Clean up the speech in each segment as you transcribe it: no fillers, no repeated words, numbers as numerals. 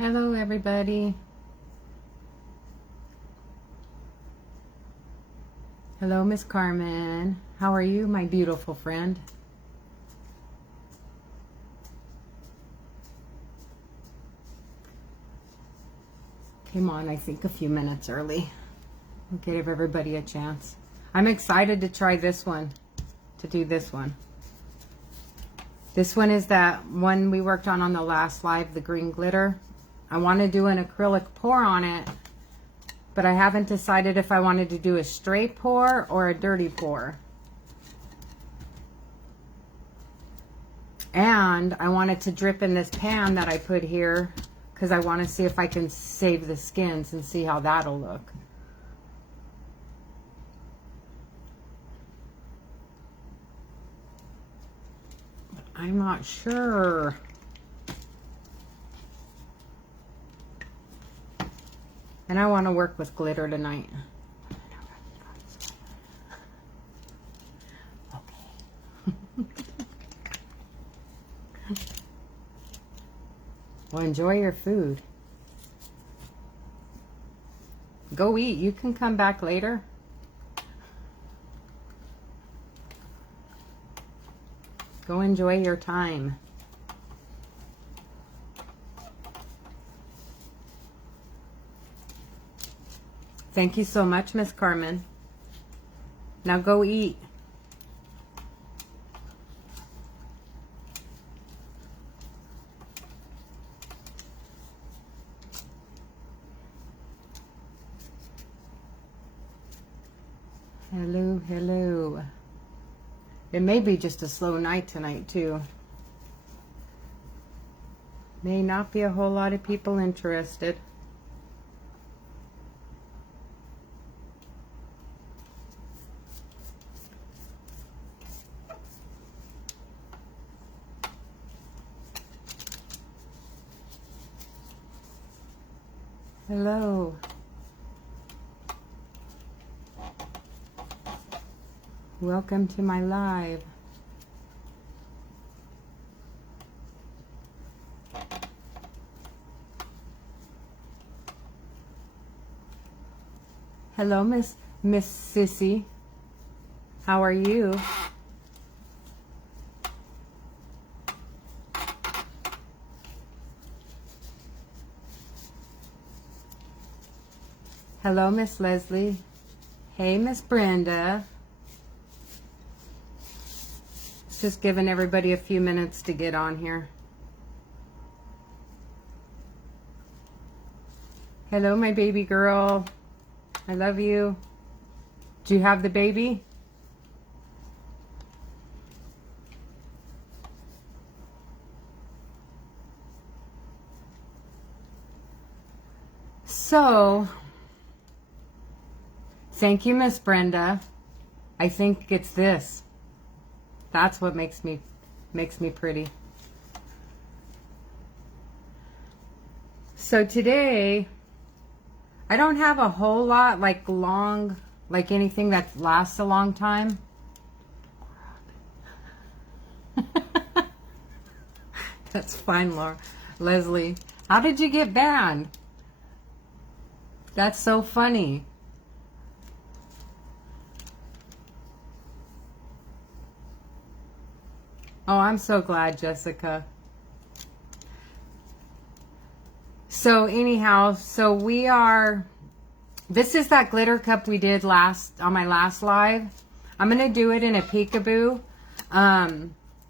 Hello, everybody. Hello, Miss Carmen. How are you, my beautiful friend? Came on, I think, a few minutes early. We'll give everybody a chance. I'm excited to try this one, to do this one. This one is that one we worked on the last live, the green glitter. I want to do an acrylic pour on it, but I haven't decided if I wanted to do a straight pour or a dirty pour. And I want it to drip in this pan that I put here because I want to see if I can save the skins and see how that'll look. But I'm not sure. And I want to work with glitter tonight. Okay. Well, enjoy your food. Go eat. You can come back later. Go enjoy your time. Thank you so much, Miss Carmen. Now go eat. Hello, hello. It may be just a slow night tonight, too. May not be a whole lot of people interested. Hello. Welcome to my live. Hello, Miss Sissy. How are you? Hello, Miss Leslie. Hey, Miss Brenda. Just giving everybody a few minutes to get on here. Hello, my baby girl. I love you. Do you have the baby? So, thank you, Miss Brenda. I think it's this. That's what makes me pretty. So today, I don't have a whole lot like anything that lasts a long time. That's fine, Laura. Leslie, how did you get banned? That's so funny. Oh, I'm so glad, Jessica. So anyhow, this is that glitter cup we did on my last live. I'm going to do it in a peekaboo.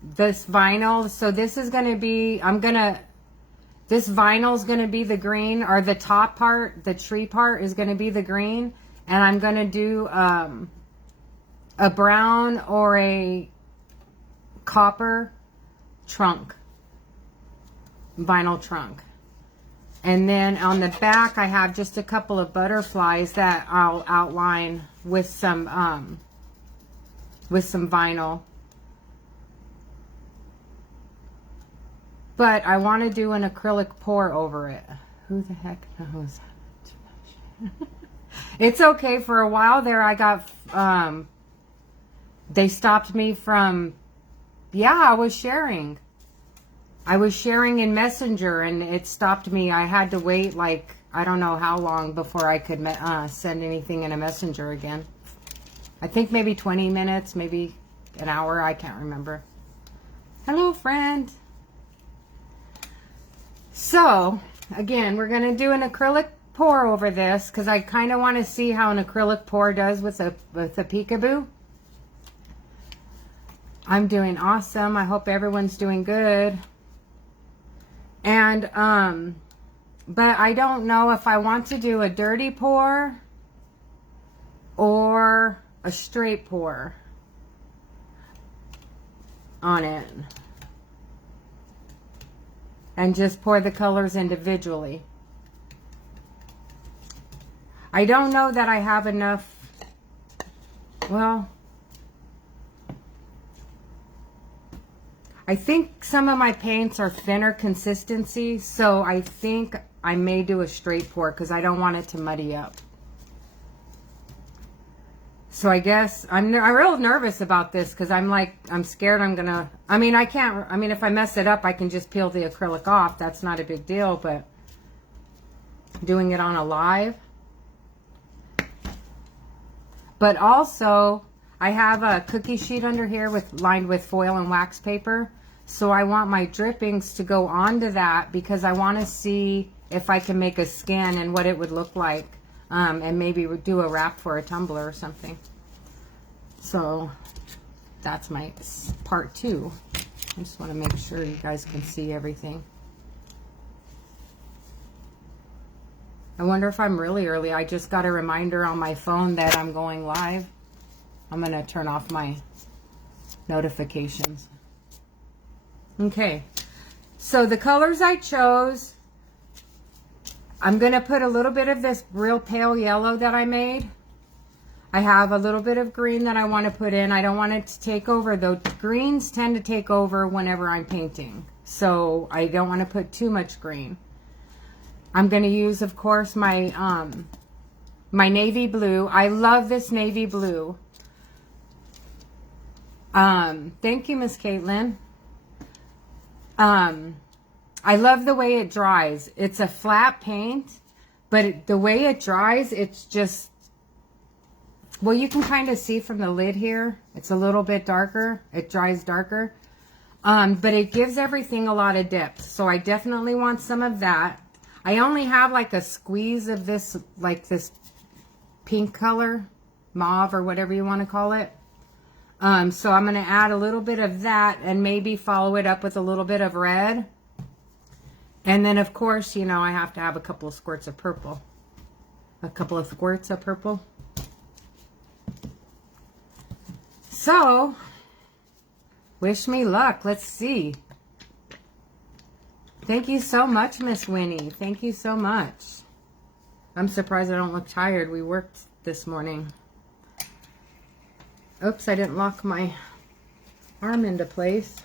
This vinyl, so this is going to be, this vinyl is going to be the green, or the top part, the tree part is going to be the green. And I'm going to do a brown or a copper trunk, vinyl trunk. And then on the back I have just a couple of butterflies that I'll outline with some vinyl. But I want to do an acrylic pour over it. Who the heck knows? It's okay. For a while there I got they stopped me from, yeah, I was sharing. I was sharing in Messenger and it stopped me. I had to wait like, I don't know how long before I could send anything in a Messenger again. I think maybe 20 minutes, maybe an hour. I can't remember. Hello, friend. So, again, we're going to do an acrylic pour over this because I kind of want to see how an acrylic pour does with a peekaboo. I'm doing awesome. I hope everyone's doing good. And, but I don't know if I want to do a dirty pour or a straight pour on it. And just pour the colors individually. I don't know that I have enough. Well, I think some of my paints are thinner consistency, so I think I may do a straight pour because I don't want it to muddy up. So I guess I'm real nervous about this because I'm scared I'm gonna, I mean, if I mess it up, I can just peel the acrylic off. That's not a big deal, but doing it on a live. But also, I have a cookie sheet under here lined with foil and wax paper. So I want my drippings to go onto that because I want to see if I can make a skin and what it would look like. And maybe do a wrap for a tumbler or something. So that's my part 2. I just want to make sure you guys can see everything. I wonder if I'm really early. I just got a reminder on my phone that I'm going live. I'm going to turn off my notifications. Okay, so the colors I chose, I'm going to put a little bit of this real pale yellow that I made. I have a little bit of green that I want to put in. I don't want it to take over, though. Greens tend to take over whenever I'm painting, so I don't want to put too much green. I'm going to use, of course, my my navy blue. I love this navy blue. Thank you, Miss Caitlin. I love the way it dries. It's a flat paint, but the way it dries, it's just, well, you can kind of see from the lid here. It's a little bit darker. It dries darker. But it gives everything a lot of depth. So I definitely want some of that. I only have like a squeeze of this, like this pink color, mauve or whatever you want to call it. So I'm going to add a little bit of that and maybe follow it up with a little bit of red. And then, of course, you know, I have to have a couple of squirts of purple. A couple of squirts of purple. So, wish me luck. Let's see. Thank you so much, Miss Winnie. Thank you so much. I'm surprised I don't look tired. We worked this morning. Oops, I didn't lock my arm into place.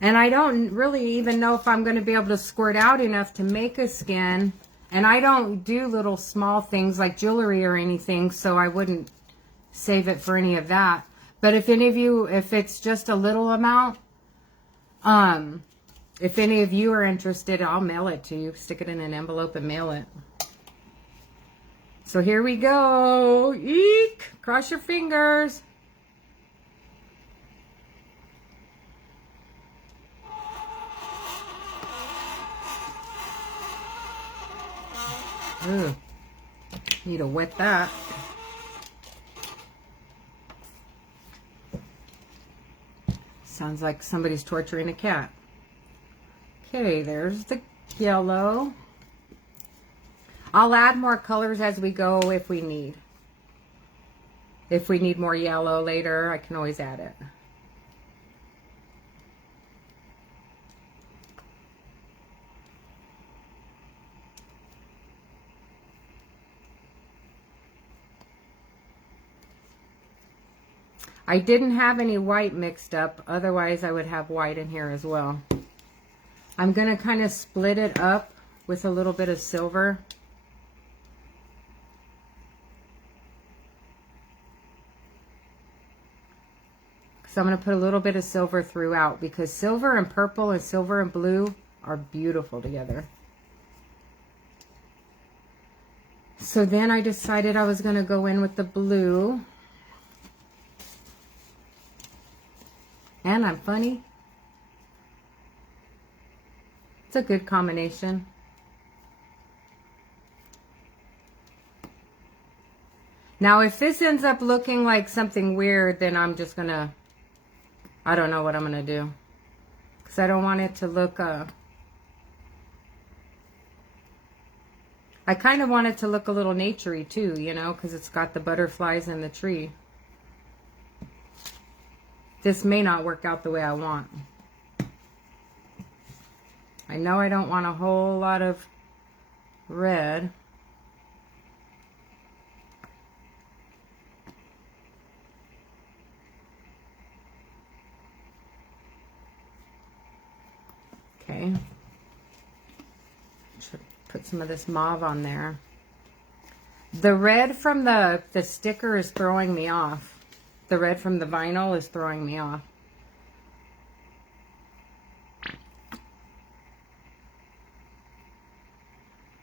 And I don't really even know if I'm going to be able to squirt out enough to make a skin. And I don't do little small things like jewelry or anything, so I wouldn't save it for any of that. But if any of you, if it's just a little amount, if any of you are interested, I'll mail it to you. Stick it in an envelope and mail it. So here we go. Eek! Cross your fingers. Ooh, need to wet that. Sounds like somebody's torturing a cat. Okay, there's the yellow. I'll add more colors as we go if we need. If we need more yellow later, I can always add it. I didn't have any white mixed up, otherwise I would have white in here as well. I'm going to kind of split it up with a little bit of silver. So I'm going to put a little bit of silver throughout because silver and purple and silver and blue are beautiful together. So then I decided I was going to go in with the blue. And I'm funny. It's a good combination. Now, if this ends up looking like something weird, then I'm just going to, I don't know what I'm going to do. Because I don't want it to look, I kind of want it to look a little naturey too, you know, because it's got the butterflies and the tree. This may not work out the way I want. I know I don't want a whole lot of red. Okay. Should put some of this mauve on there. The red from the sticker is throwing me off. The red from the vinyl is throwing me off.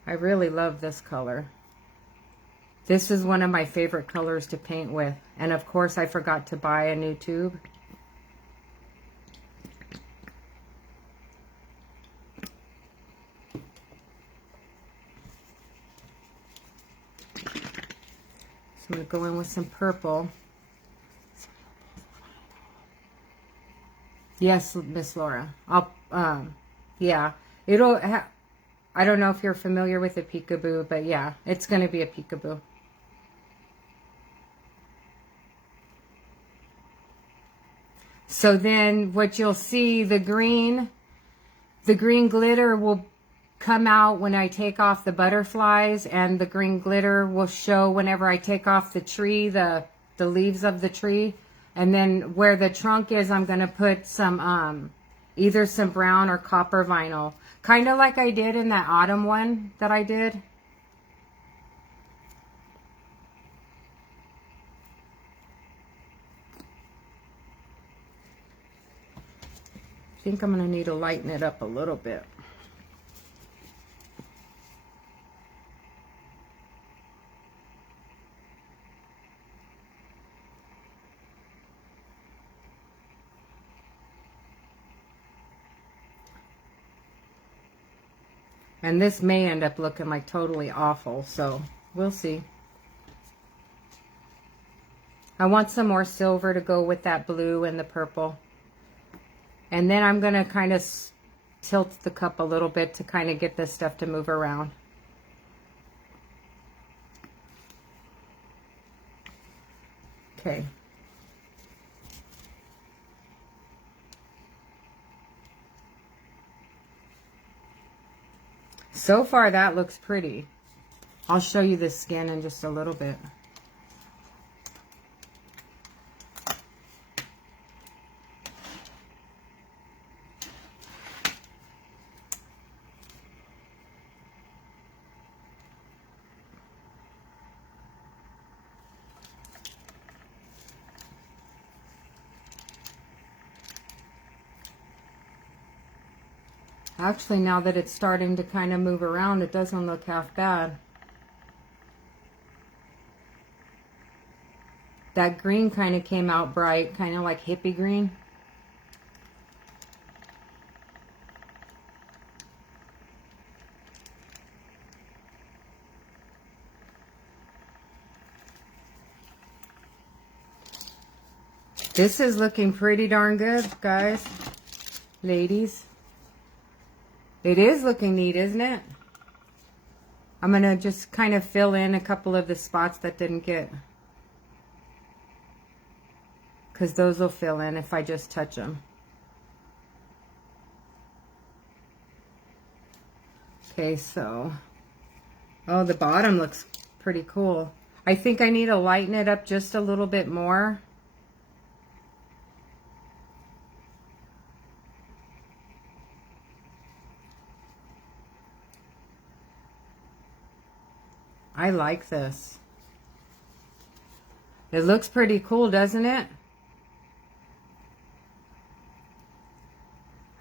I really love this color. This is one of my favorite colors to paint with. And of course I forgot to buy a new tube. I'm going to go in with some purple. Yes, Miss Laura. Yeah. I don't know if you're familiar with a peekaboo, but yeah, it's going to be a peekaboo. So then what you'll see, the green glitter will come out when I take off the butterflies, and the green glitter will show whenever I take off the tree, the leaves of the tree. And then where the trunk is, I'm going to put some either some brown or copper vinyl, kind of like I did in that autumn one that I did. I think I'm going to need to lighten it up a little bit. And this may end up looking like totally awful, so we'll see. I want some more silver to go with that blue and the purple. And then I'm going to kind of tilt the cup a little bit to kind of get this stuff to move around. Okay. So far, that looks pretty. I'll show you the skin in just a little bit. Actually, now that it's starting to kind of move around, it doesn't look half bad. That green kind of came out bright, kind of like hippie green. This is looking pretty darn good, guys, ladies. It is looking neat, isn't it? I'm going to just kind of fill in a couple of the spots that didn't get, because those will fill in if I just touch them. Okay, so, oh, the bottom looks pretty cool. I think I need to lighten it up just a little bit more. I like this. It looks pretty cool, doesn't it?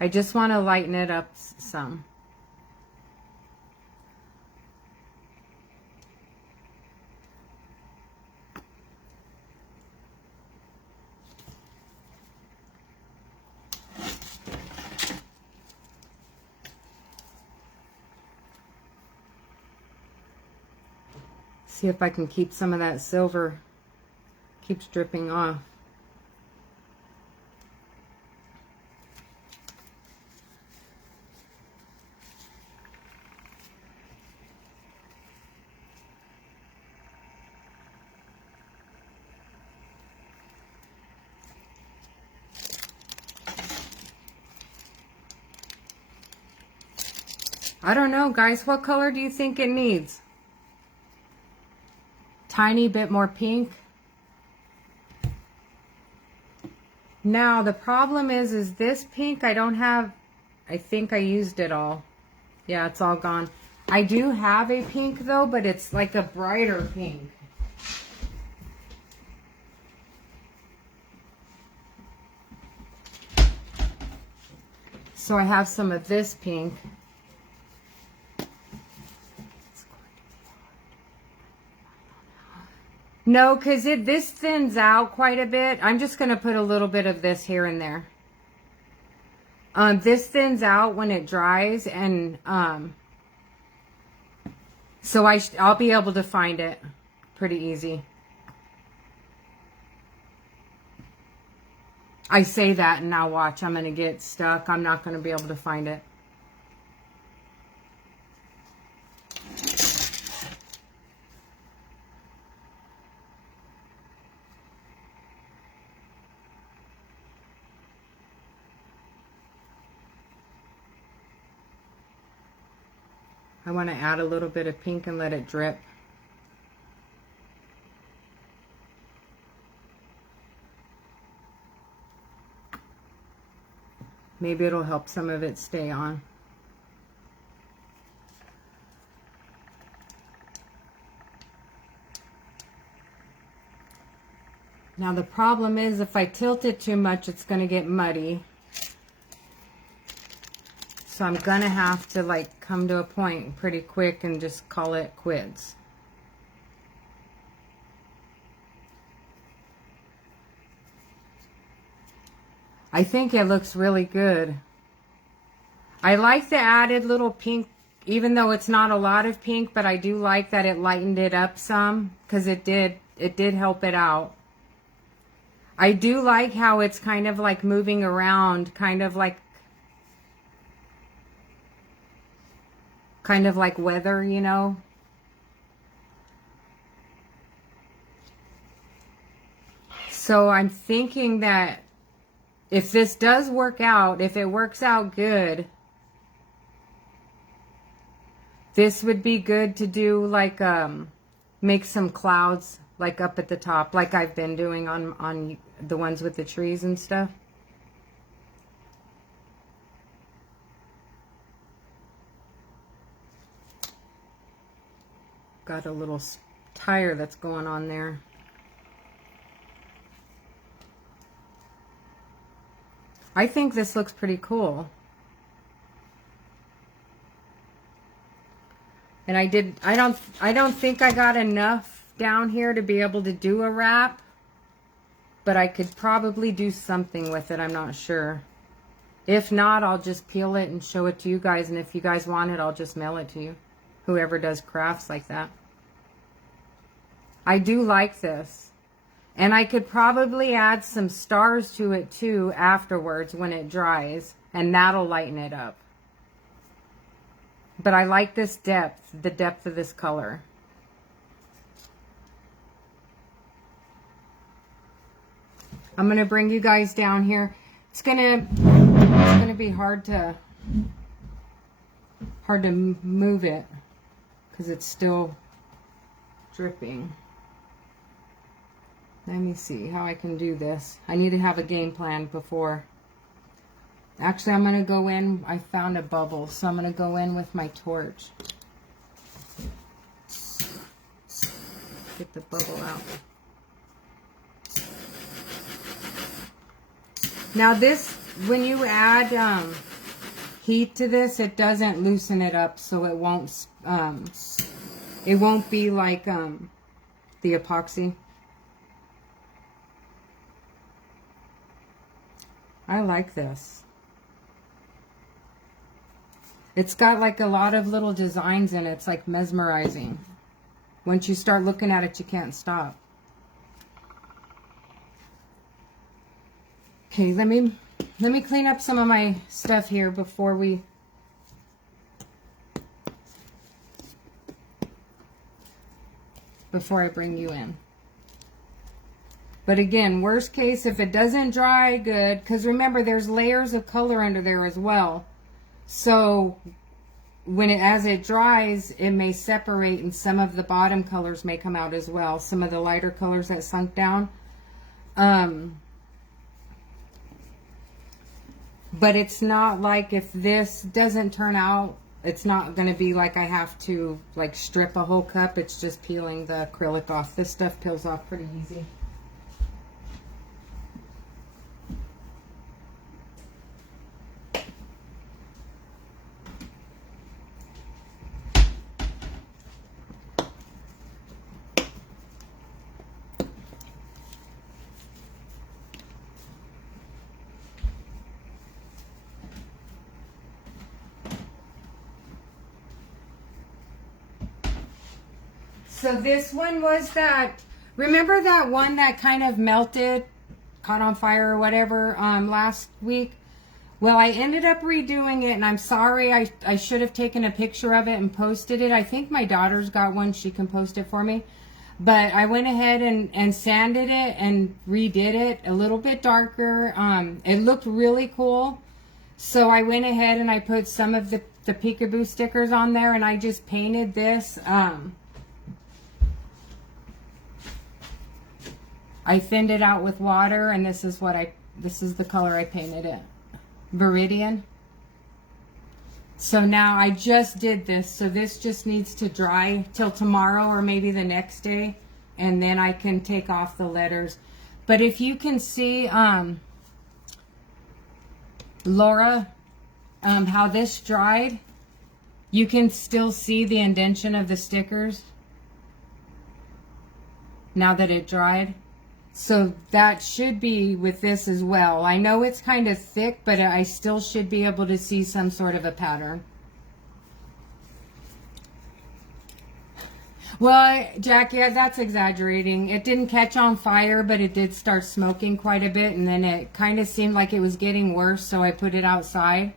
I just want to lighten it up some. See if I can keep some of that silver. Keeps dripping off. I don't know, guys. What color do you think it needs? Tiny bit more pink. Now, the problem is this pink, I don't have, I think I used it all. Yeah, it's all gone. I do have a pink, though, but it's like a brighter pink. So I have some of this pink. No, because this thins out quite a bit. I'm just going to put a little bit of this here and there. This thins out when it dries, and so I'll be able to find it pretty easy. I say that, and now watch, I'm going to get stuck. I'm not going to be able to find it. I want to add a little bit of pink and let it drip. Maybe it'll help some of it stay on. Now the problem is if I tilt it too much, it's going to get muddy. So I'm going to have to like come to a point pretty quick and just call it quits. I think it looks really good. I like the added little pink, even though it's not a lot of pink, but I do like that it lightened it up some, because it did help it out. I do like how it's kind of like moving around, kind of like weather, you know. So I'm thinking that if this does work out, if it works out good, this would be good to do like make some clouds like up at the top, like I've been doing on the ones with the trees and stuff. Got a little tire that's going on there. I think this looks pretty cool. And I don't think I got enough down here to be able to do a wrap, but I could probably do something with it. I'm not sure. If not, I'll just peel it and show it to you guys, and if you guys want it, I'll just mail it to you. Whoever does crafts like that. I do like this. And I could probably add some stars to it too afterwards when it dries, and that'll lighten it up. But I like this depth, the depth of this color. I'm going to bring you guys down here. It's gonna be hard to move it because it's still dripping. Let me see how I can do this. I need to have a game plan before. Actually, I'm going to go in. I found a bubble, so I'm going to go in with my torch. Get the bubble out. Now this, when you add heat to this, it doesn't loosen it up, so it won't be like the epoxy. I like this. It's got like a lot of little designs in it. It's like mesmerizing. Once you start looking at it, you can't stop. Okay, let me clean up some of my stuff here before I bring you in. But again, worst case, if it doesn't dry good, because remember there's layers of color under there as well. So as it dries, it may separate and some of the bottom colors may come out as well. Some of the lighter colors that sunk down. But it's not like if this doesn't turn out, it's not going to be like I have to like strip a whole cup. It's just peeling the acrylic off. This stuff peels off pretty easy. So this one was that, remember that one that kind of melted, caught on fire or whatever last week? Well, I ended up redoing it, and I'm sorry, I should have taken a picture of it and posted it. I think my daughter's got one, she can post it for me. But I went ahead and sanded it and redid it a little bit darker. It looked really cool. So I went ahead and I put some of the Peekaboo stickers on there, and I just painted this. I thinned it out with water, and this is the color I painted it. Viridian. So now I just did this, so this just needs to dry till tomorrow or maybe the next day, and then I can take off the letters. But if you can see, Laura, how this dried, you can still see the indentation of the stickers now that it dried. So that should be with this as well. I know it's kind of thick, but I still should be able to see some sort of a pattern. Well, Jackie, that's exaggerating. It didn't catch on fire, but it did start smoking quite a bit, and then it kind of seemed like it was getting worse, so I put it outside.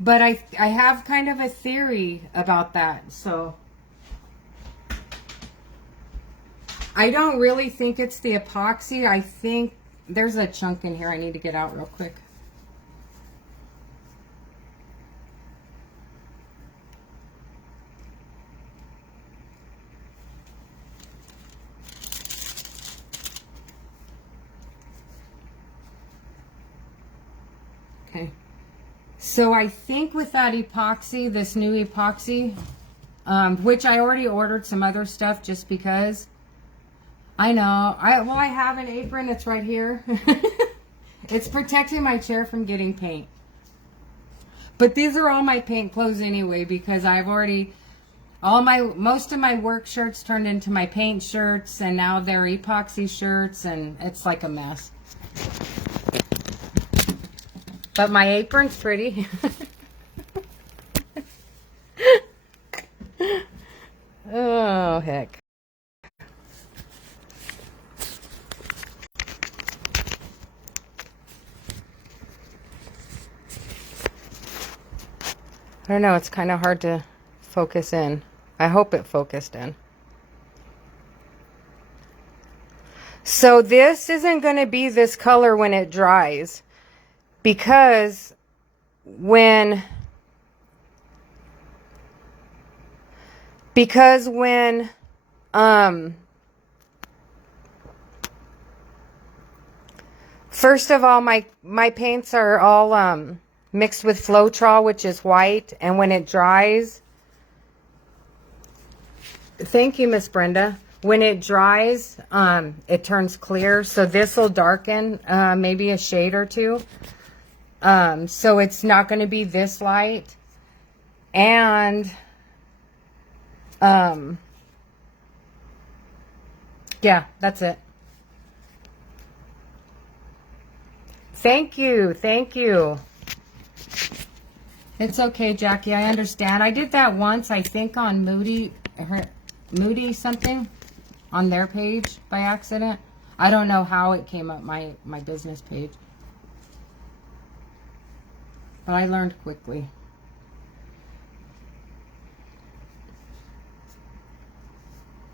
But I have kind of a theory about that, so I don't really think it's the epoxy. I think there's a chunk in here I need to get out real quick. Okay. So I think with that epoxy, this new epoxy, which I already ordered some other stuff just because. I know. I have an apron. It's right here. It's protecting my chair from getting paint. But these are all my paint clothes anyway, because I've already, most of my work shirts turned into my paint shirts, and now they're epoxy shirts, and it's like a mess. But my apron's pretty. Oh, heck. I don't know, it's kind of hard to focus in. I hope it focused in. So this isn't going to be this color when it dries, because when first of all, my paints are all mixed with Floetrol, which is white, and when it dries, thank you, Miss Brenda. When it dries, it turns clear, so this will darken maybe a shade or two. So it's not going to be this light. And, yeah, that's it. Thank you. Thank you. It's okay, Jackie. I understand. I did that once, I think, on Moody something on their page by accident. I don't know how it came up my business page. But I learned quickly.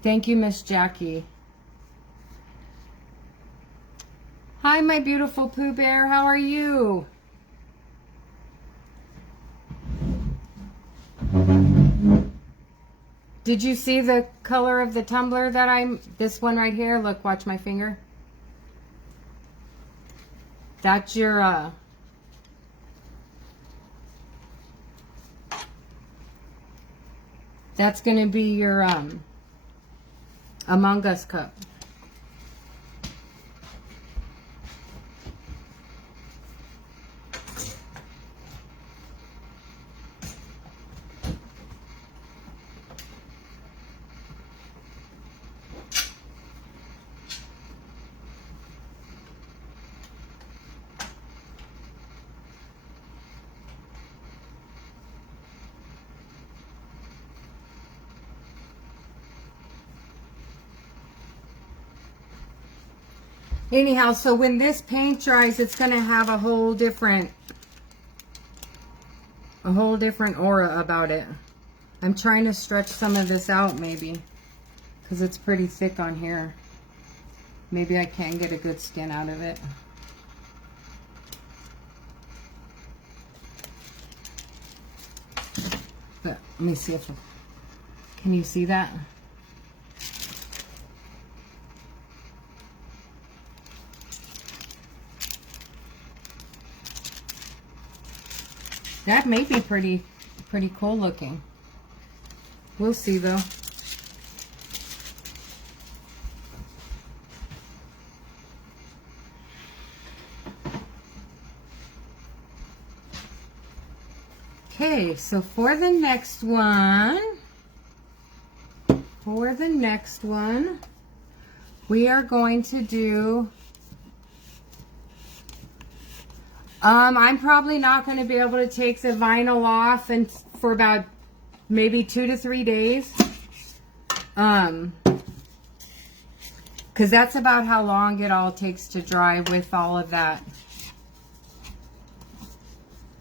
Thank you, Miss Jackie. Hi, my beautiful Pooh Bear. How are you? Did you see the color of the tumbler that this one right here? Look, watch my finger. That's your, that's going to be your, Among Us cup. Anyhow, so when this paint dries, it's going to have a whole different aura about it. I'm trying to stretch some of this out maybe, because it's pretty thick on here. Maybe I can get a good skin out of it. But let me see if, can you see that? That may be pretty cool looking. We'll see though. Okay, so for the next one, we are going to do, I'm probably not going to be able to take the vinyl off and for about maybe 2 to 3 days. Because that's about how long it all takes to dry with all of that.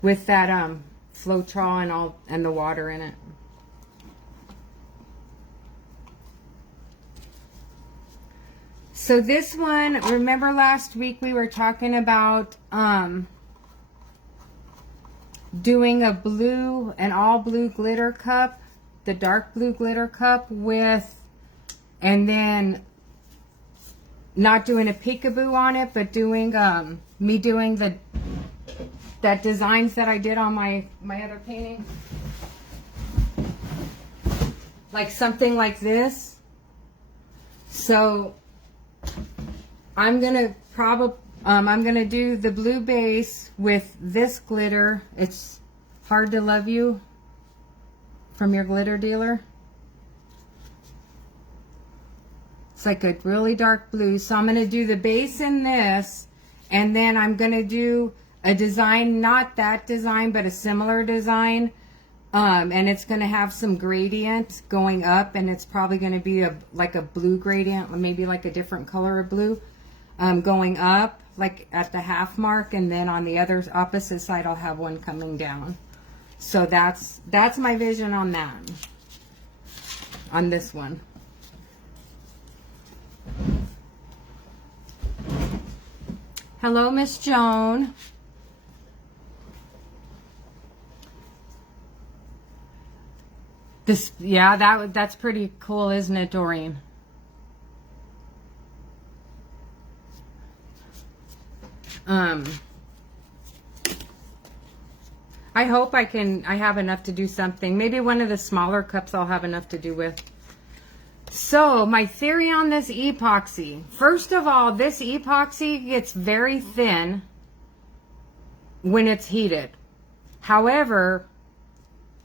With that Floetrol and the water in it. So this one, remember last week we were talking about doing an all blue glitter cup, the dark blue glitter cup with, and then not doing a peekaboo on it, but doing me doing that designs that I did on my other painting, like something like this. So I'm gonna I'm gonna do the blue base with this glitter. It's Hard to Love You from your glitter dealer. It's like a really dark blue. So I'm gonna do the base in this, and then I'm gonna do a design, not that design, but a similar design. And it's gonna have some gradient going up, and it's probably gonna be like a blue gradient, or maybe like a different color of blue. Going up like at the half mark, and then on the other opposite side I'll have one coming down. So that's my vision on that, on this one. Hello, Miss Joan. This, yeah, that's pretty cool, isn't it, Doreen? I hope I have enough to do something. Maybe one of the smaller cups I'll have enough to do with. So, my theory on this epoxy. First of all, this epoxy gets very thin when it's heated. However,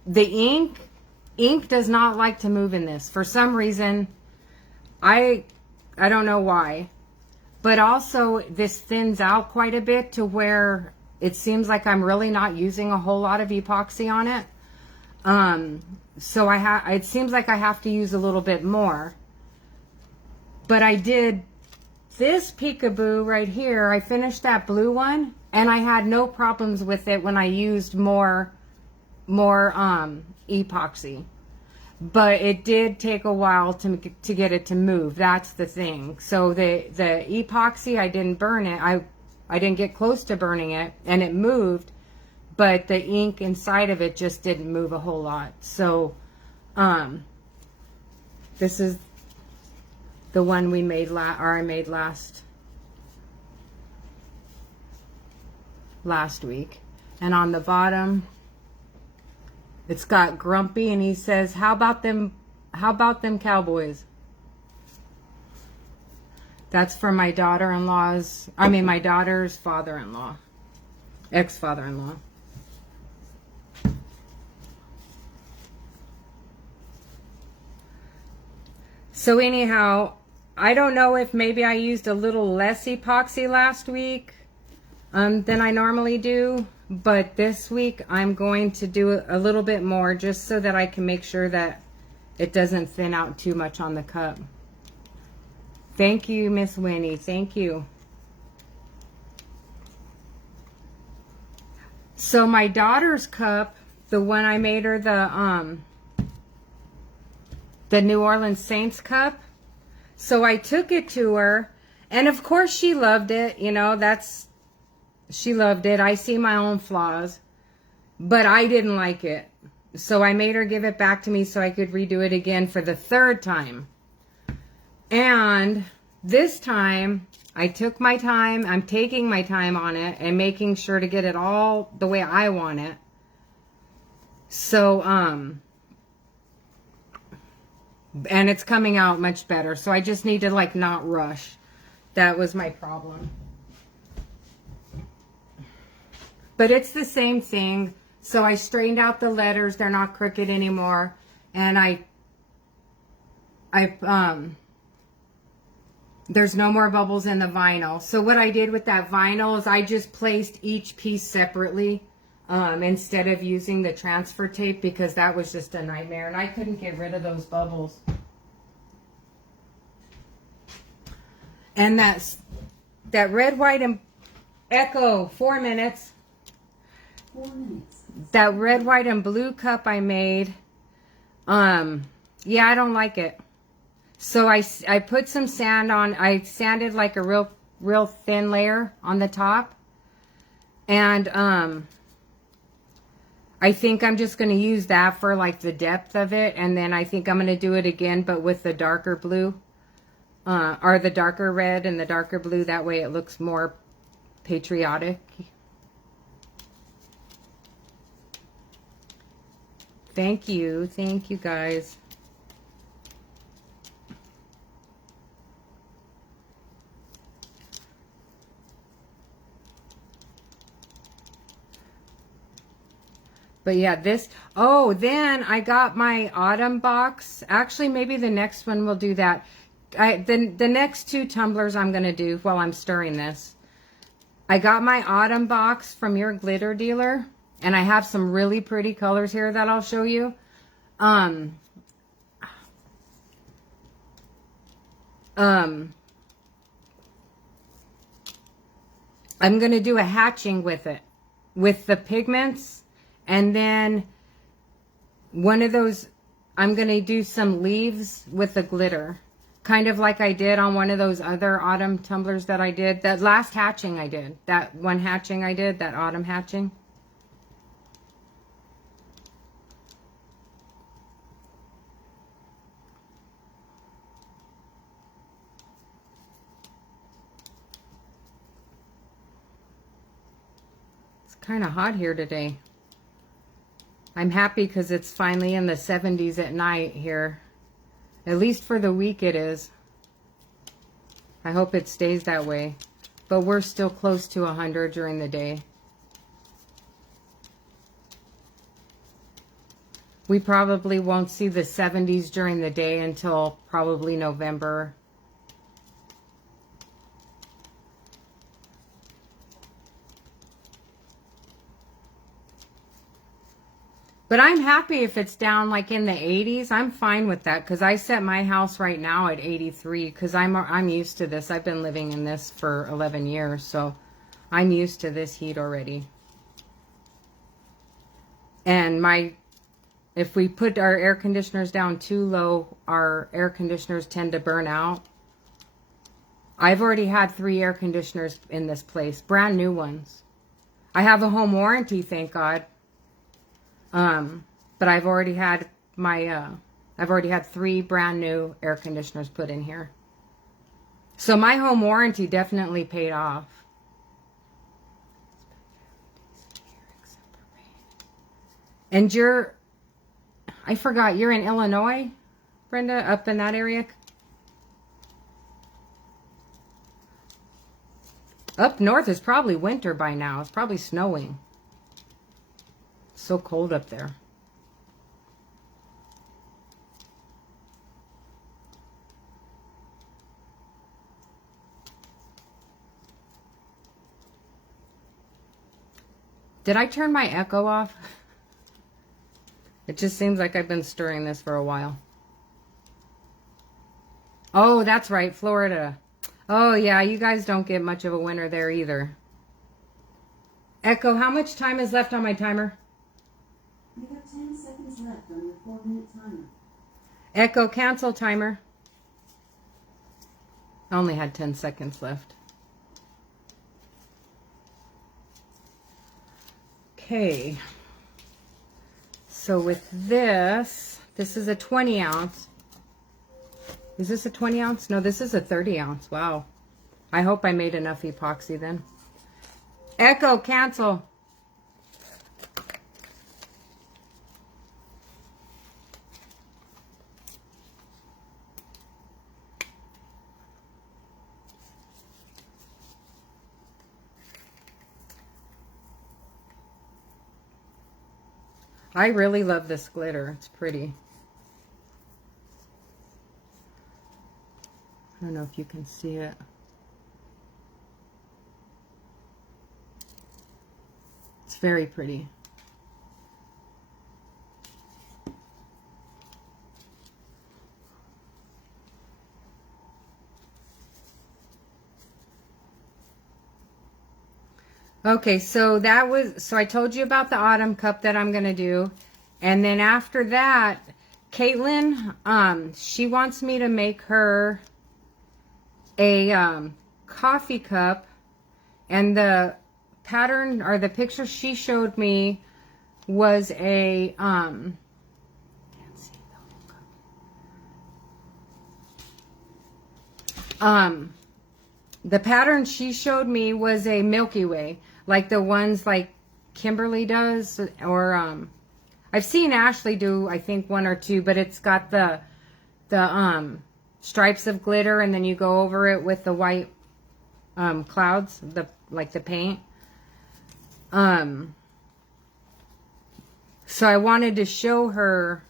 the ink does not like to move in this. For some reason, I don't know why. But also, this thins out quite a bit to where it seems like I'm really not using a whole lot of epoxy on it. So it seems like I have to use a little bit more. But I did this Peekaboo right here. I finished that blue one, and I had no problems with it when I used more epoxy. But it did take a while to get it to move. That's the thing. So the epoxy, I didn't burn it. I didn't get close to burning it, and it moved, but the ink inside of it just didn't move a whole lot. So this is the one we made I made last week. And on the bottom, it's got Grumpy, and he says, how about them Cowboys? That's for my daughter's father-in-law, ex-father-in-law. So anyhow, I don't know if maybe I used a little less epoxy last week than I normally do. But this week I'm going to do a little bit more just so that I can make sure that it doesn't thin out too much on the cup. Thank you, Miss Winnie. Thank you. So my daughter's cup, the one I made her, the New Orleans Saints cup. So I took it to her, and of course she loved it. You know, she loved it. I see my own flaws, but I didn't like it. So I made her give it back to me so I could redo it again for the third time. And this time, I took my time. I'm taking my time on it and making sure to get it all the way I want it. So, and it's coming out much better. So I just need to like not rush. That was my problem. But it's the same thing. So I straightened out the letters. They're not crooked anymore. And there's no more bubbles in the vinyl. So what I did with that vinyl is I just placed each piece separately instead of using the transfer tape, because that was just a nightmare. And I couldn't get rid of those bubbles. And that red, white, and Echo, 4 minutes. 4 minutes. That red, white, and blue cup I made, yeah, I don't like it. So I put some sand on. I sanded like a real thin layer on the top. And I think I'm just going to use that for like the depth of it. And then I think I'm going to do it again, but with the darker blue. Or the darker red and the darker blue. That way it looks more patriotic. Thank you. Thank you, guys. But yeah, then I got my autumn box. Actually, maybe the next one will do that. The next 2 tumblers I'm going to do while I'm stirring this. I got my autumn box from your glitter dealer. And I have some really pretty colors here that I'll show you. I'm going to do a hatching with it. With the pigments. And then one of those, I'm going to do some leaves with the glitter. Kind of like I did on one of those other autumn tumblers that I did. That last hatching I did. That one hatching I did. That autumn hatching. Kind of hot here today. I'm happy because it's finally in the 70s at night here. At least for the week it is. I hope it stays that way. But we're still close to 100 during the day. We probably won't see the 70s during the day until probably November. But I'm happy if it's down like in the 80s. I'm fine with that because I set my house right now at 83 because I'm used to this. I've been living in this for 11 years, so I'm used to this heat already. And if we put our air conditioners down too low, our air conditioners tend to burn out. I've already had 3 air conditioners in this place, brand new ones. I have a home warranty, thank God. But I've already had I've already had 3 brand new air conditioners put in here. So my home warranty definitely paid off. And I forgot, you're in Illinois, Brenda, up in that area? Up north is probably winter by now. It's probably snowing. It's so cold up there. Did I turn my echo off? It just seems like I've been stirring this for a while. Oh, that's right, Florida. Oh, yeah, you guys don't get much of a winter there either. Echo, how much time is left on my timer? You have 10 seconds left on your 4-minute timer. Echo, cancel timer. I only had 10 seconds left. Okay. So with this is a 20 ounce. Is this a 20 ounce? No, this is a 30 ounce. Wow. I hope I made enough epoxy then. Echo, cancel. I really love this glitter. It's pretty. I don't know if you can see it. It's very pretty. Okay, so I told you about the autumn cup that I'm going to do. And then after that, Caitlin, she wants me to make her a coffee cup. And the pattern or the picture she showed me was a, can't see the pattern she showed me was a Milky Way. Like the ones like Kimberly does, or I've seen Ashley do, I think 1 or 2, but it's got the stripes of glitter, and then you go over it with the white clouds, like the paint. So I wanted to show her.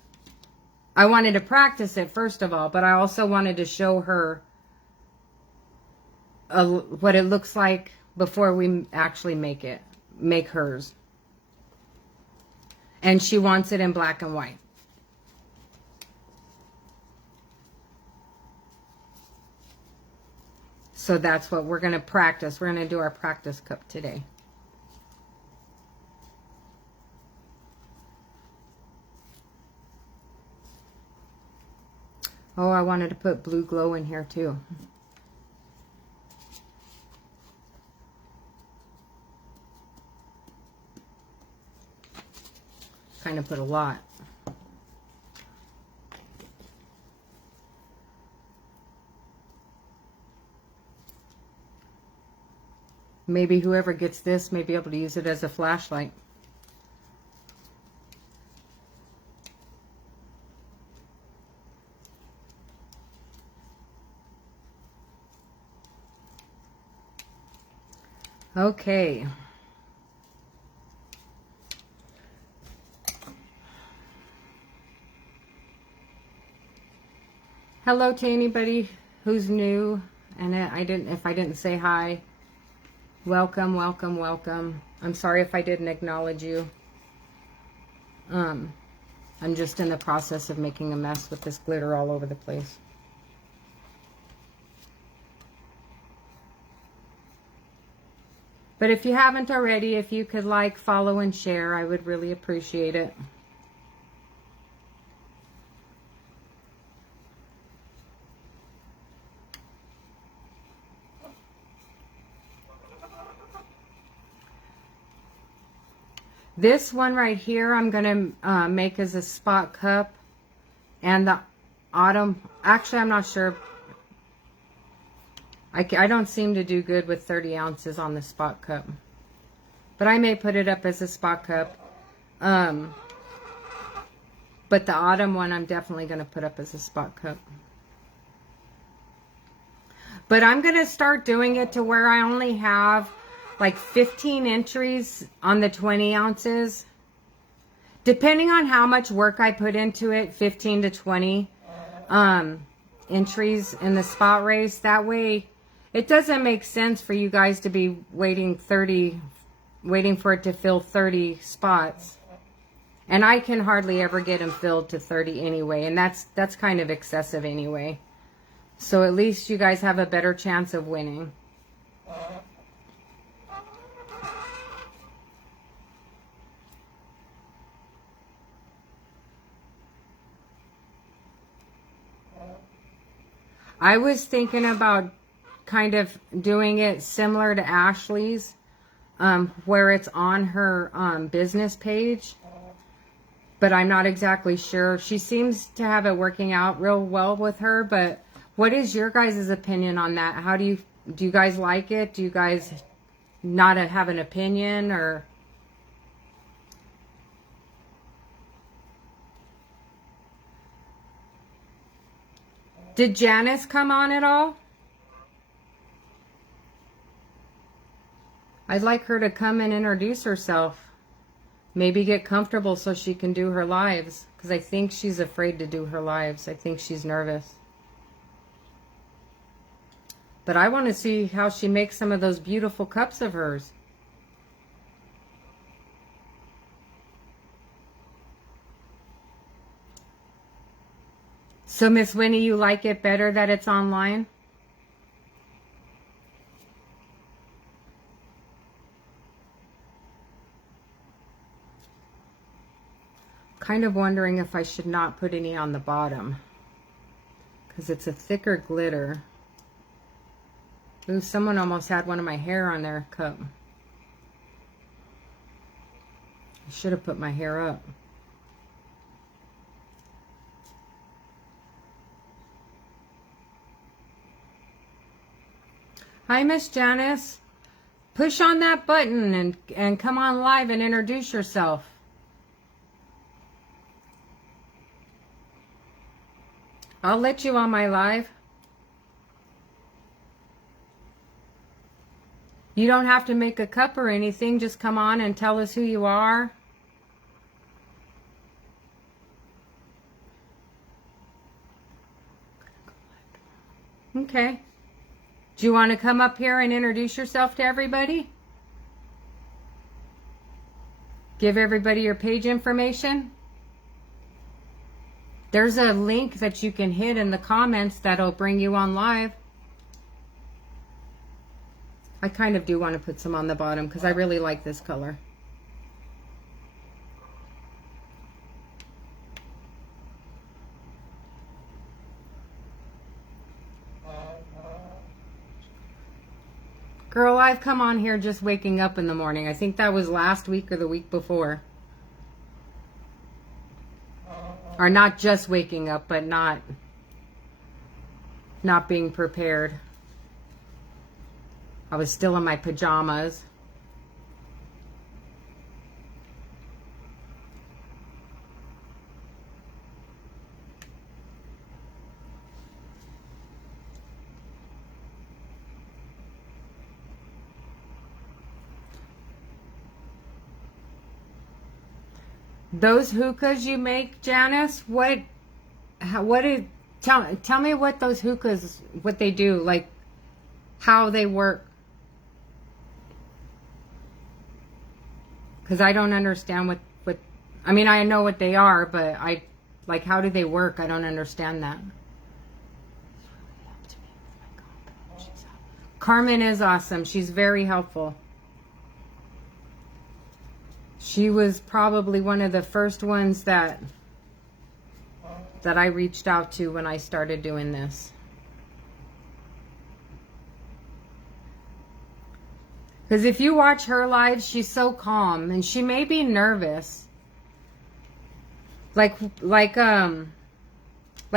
I wanted to practice it first of all, but I also wanted to show her what it looks like before we actually make hers. And she wants it in black and white. So that's what we're going to practice. We're going to do our practice cup today. Oh, I wanted to put blue glow in here too. Kind of put a lot. Maybe whoever gets this may be able to use it as a flashlight. Okay. Hello to anybody who's new, and if I didn't say hi, welcome, welcome, welcome. I'm sorry if I didn't acknowledge you. I'm just in the process of making a mess with this glitter all over the place. But if you haven't already, if you could like, follow, and share, I would really appreciate it. This one right here, I'm going to make as a spot cup. And the autumn, actually, I'm not sure. I don't seem to do good with 30 ounces on the spot cup. But I may put it up as a spot cup. But the autumn one, I'm definitely going to put up as a spot cup. But I'm going to start doing it to where I only have like 15 entries on the 20 ounces. Depending on how much work I put into it, 15 to 20 entries in the spot race. That way, it doesn't make sense for you guys to be waiting for it to fill 30 spots. And I can hardly ever get them filled to 30 anyway. And that's kind of excessive anyway. So at least you guys have a better chance of winning. I was thinking about kind of doing it similar to Ashley's, where it's on her business page, but I'm not exactly sure. She seems to have it working out real well with her, but what is your guys' opinion on that? How do you guys like it? Do you guys not have an opinion, or? Did Janice come on at all? I'd like her to come and introduce herself. Maybe get comfortable so she can do her lives. Because I think she's afraid to do her lives. I think she's nervous. But I want to see how she makes some of those beautiful cups of hers. So, Miss Winnie, you like it better that it's online? Kind of wondering if I should not put any on the bottom, because it's a thicker glitter. Ooh, someone almost had one of my hair on their cup. I should have put my hair up. Hi, Miss Janice. Push on that button and come on live and introduce yourself. I'll let you on my live. You don't have to make a cup or anything. Just come on and tell us who you are. Okay. Do you want to come up here and introduce yourself to everybody? Give everybody your page information. There's a link that you can hit in the comments that'll bring you on live. I kind of do want to put some on the bottom because I really like this color. Girl, I've come on here just waking up in the morning. I think that was last week or the week before. Or not just waking up, but not being prepared. I was still in my pajamas. Those hookahs you make, Janice, Tell me what those hookahs, what they do, like how they work. Because I don't understand what, I mean, I know what they are, but like, how do they work? I don't understand that. Carmen is awesome. She's very helpful. She was probably one of the first ones that I reached out to when I started doing this. Because if you watch her lives, she's so calm, and she may be nervous. Like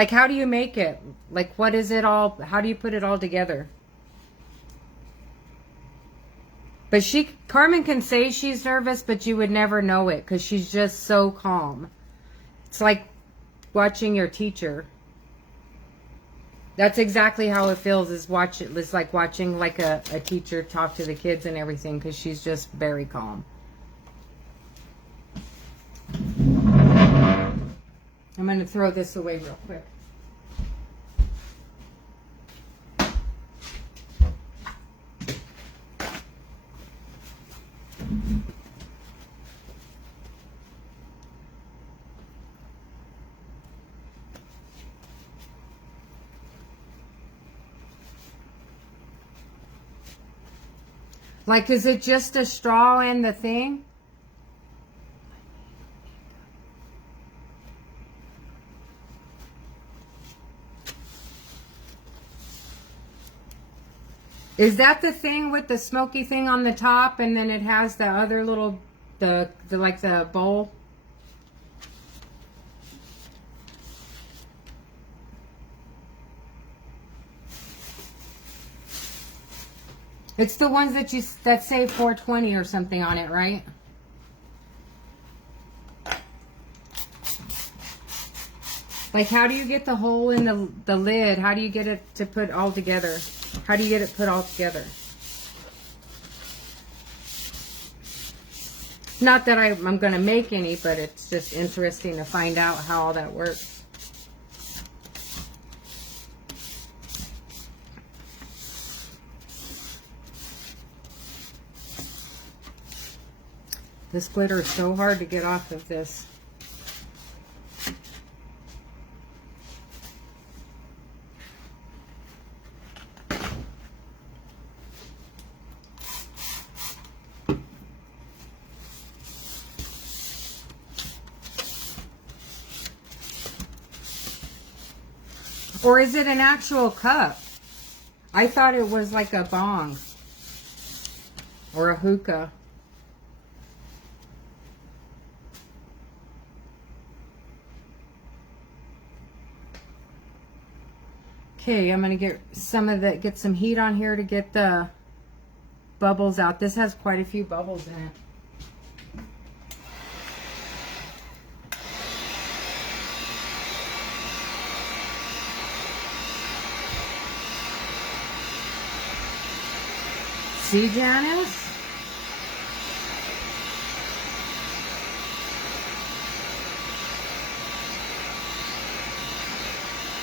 how do you make it? Like, what is it all? How do you put it all together? But Carmen can say she's nervous, but you would never know it because she's just so calm. It's like watching your teacher. That's exactly how it feels. It's like watching like a teacher talk to the kids and everything, because she's just very calm. I'm going to throw this away real quick. Like, is it just a straw in the thing? Is that the thing with the smoky thing on the top, and then it has the other little, like the bowl? It's the ones that say 420 or something on it, right? Like, how do you get the hole in the lid? How do you get it to put all together? How do you get it put all together? Not that I'm going to make any, but it's just interesting to find out how all that works. This glitter is so hard to get off of this. Or is it an actual cup? I thought it was like a bong or a hookah. Okay, I'm gonna get some heat on here to get the bubbles out. This has quite a few bubbles in it. See, Janice?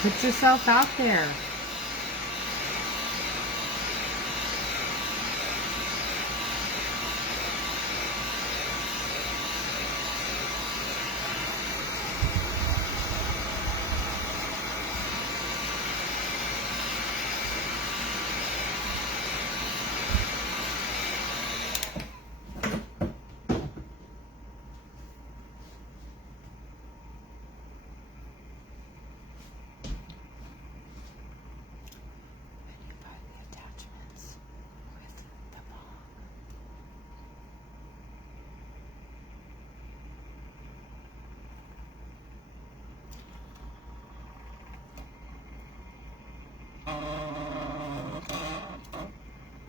Put yourself out there.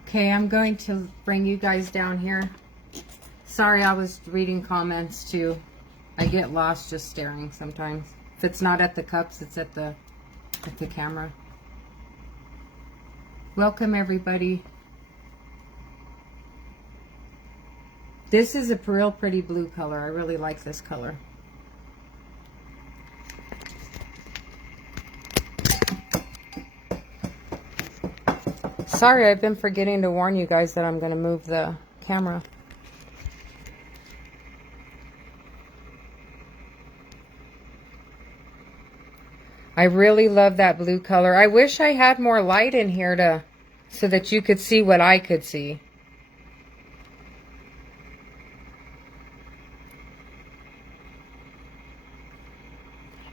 Okay, I'm going to bring you guys down here. Sorry, I was reading comments too. I get lost just staring sometimes. If it's not at the cups, it's at the camera. Welcome, everybody. This is a real pretty blue color. I really like this color. Sorry, I've been forgetting to warn you guys that I'm going to move the camera. I really love that blue color. I wish I had more light in here so that you could see what I could see.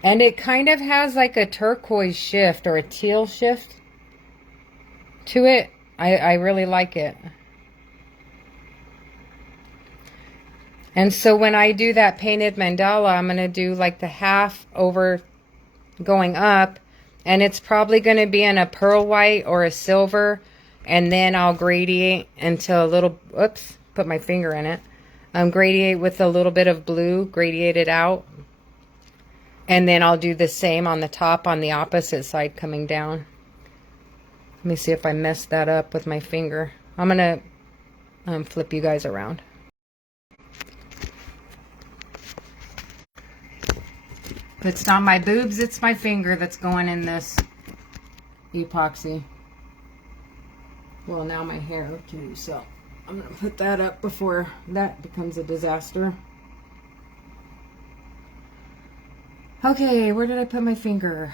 And it kind of has like a turquoise shift or a teal shift to it. I really like it. And so when I do that painted mandala, I'm going to do like the half over going up, and it's probably going to be in a pearl white or a silver, and then I'll gradiate into a little, oops, put my finger in it, gradiate with a little bit of blue, gradiate it out, and then I'll do the same on the top on the opposite side coming down. Let me see if I messed that up with my finger. I'm going to flip you guys around. It's not my boobs, it's my finger that's going in this epoxy. Well, now my hair too, so I'm going to put that up before that becomes a disaster. Okay, where did I put my finger?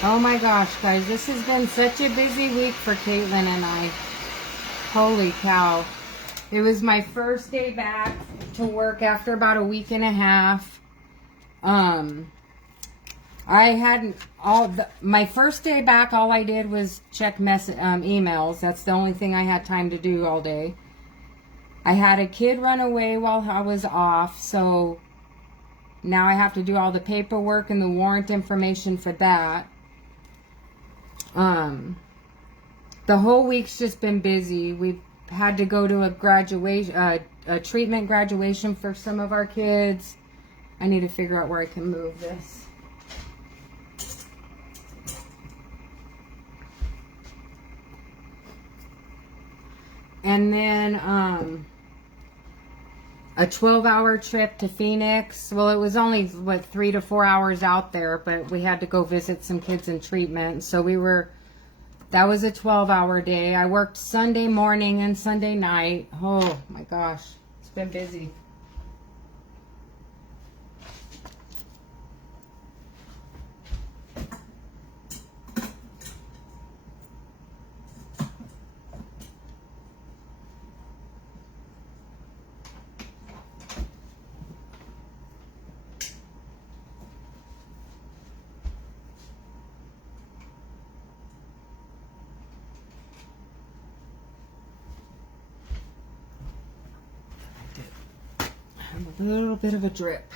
Oh my gosh, guys, this has been such a busy week for Caitlin and I. Holy cow. It was my first day back to work after about a week and a half. I hadn't my first day back, all I did was check emails. That's the only thing I had time to do all day. I had a kid run away while I was off, so now I have to do all the paperwork and the warrant information for that. The whole week's just been busy. We've had to go to a graduation, a treatment graduation for some of our kids. I need to figure out where I can move this. And then, a 12-hour trip to Phoenix. Well, it was only, what, 3 to 4 hours out there, but we had to go visit some kids in treatment. So that was a 12-hour day. I worked Sunday morning and Sunday night. Oh, my gosh. It's been busy. A little bit of a drip.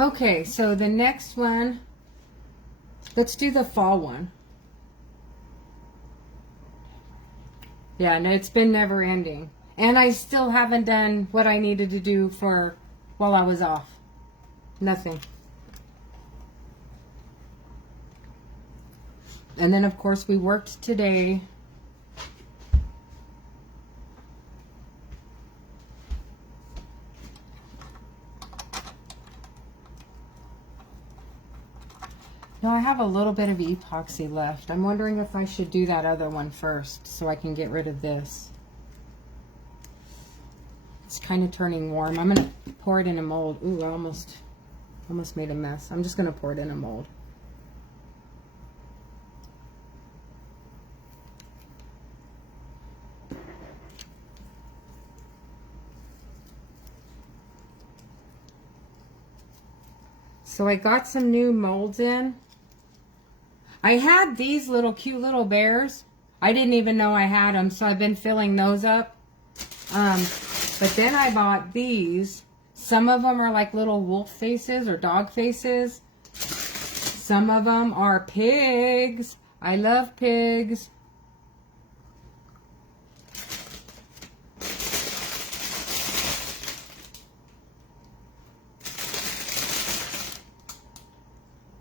Okay, so the next one, let's do the fall one. Yeah, and it's been never ending. And I still haven't done what I needed to do while I was off. Nothing. And then, of course, we worked today. No, I have a little bit of epoxy left. I'm wondering if I should do that other one first so I can get rid of this. It's kind of turning warm. I'm going to pour it in a mold. Ooh, I almost made a mess. I'm just going to pour it in a mold. So I got some new molds in. I had these cute little bears. I didn't even know I had them, so I've been filling those up. But then I bought these. Some of them are like little wolf faces or dog faces. Some of them are pigs. I love pigs.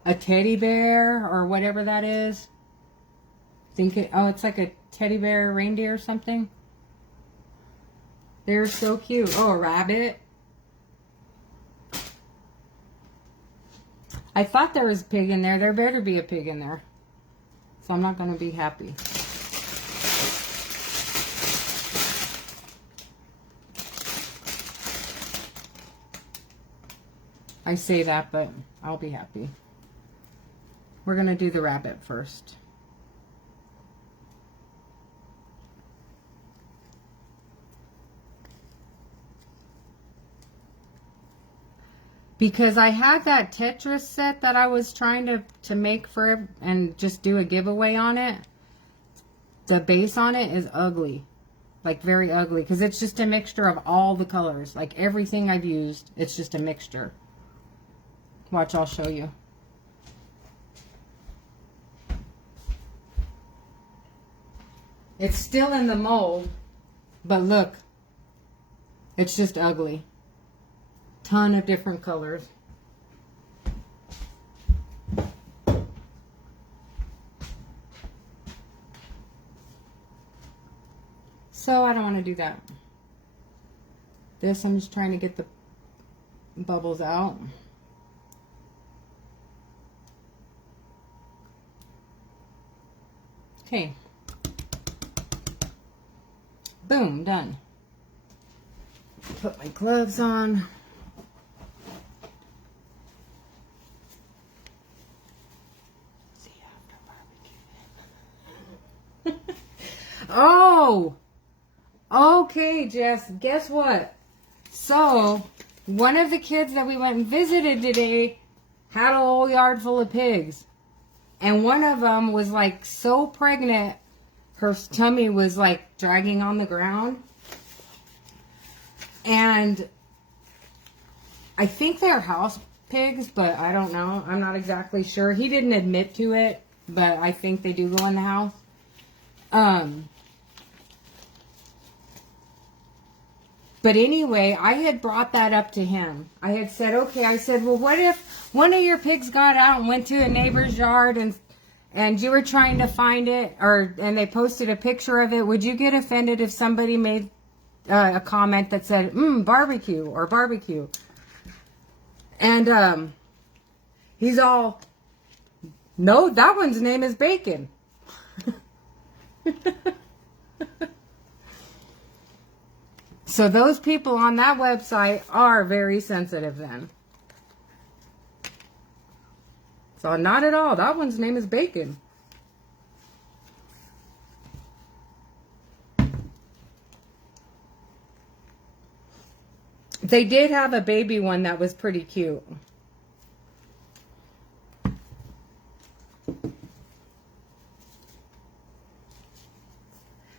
A teddy bear or whatever that is. Oh, it's like a teddy bear reindeer or something. They're so cute. Oh, a rabbit. I thought there was a pig in there. There better be a pig in there. So I'm not going to be happy. I say that, but I'll be happy. We're going to do the rabbit first. Because I had that Tetris set that I was trying to make for and just do a giveaway on it. The base on it is ugly. Like very ugly. Because it's just a mixture of all the colors. Like everything I've used, it's just a mixture. Watch, I'll show you. It's still in the mold. But look. It's just ugly. Ton of different colors. So I don't want to do that. This, I'm just trying to get the bubbles out. Okay. Boom, done. Put my gloves on. Oh, okay, Jess, guess what? So, one of the kids that we went and visited today had a whole yard full of pigs. And one of them was like so pregnant, her tummy was like dragging on the ground. And I think they're house pigs, but I don't know. I'm not exactly sure. He didn't admit to it, but I think they do go in the house. But anyway, I had brought that up to him. I had said, okay, I said, well, what if one of your pigs got out and went to a neighbor's yard and you were trying to find it, and they posted a picture of it? Would you get offended if somebody made a comment that said, barbecue or barbecue? And he's all, no, that one's name is Bacon. So those people on that website are very sensitive then. So not at all. That one's name is Bacon. They did have a baby one that was pretty cute.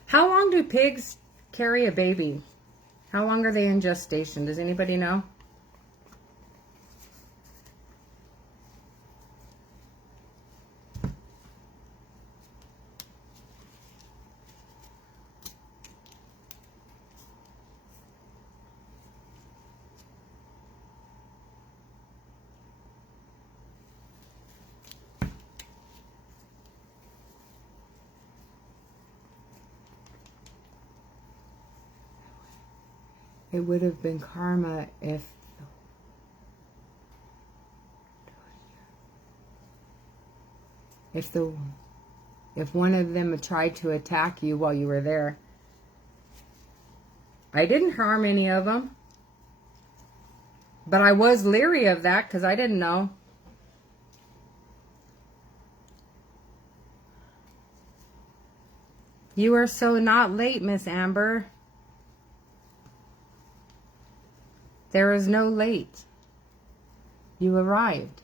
How long do pigs carry a baby? How long are they in gestation? Does anybody know? It would have been karma if one of them had tried to attack you while you were there. I didn't harm any of them. But I was leery of that because I didn't know. You are so not late, Miss Amber. There is no late. You arrived.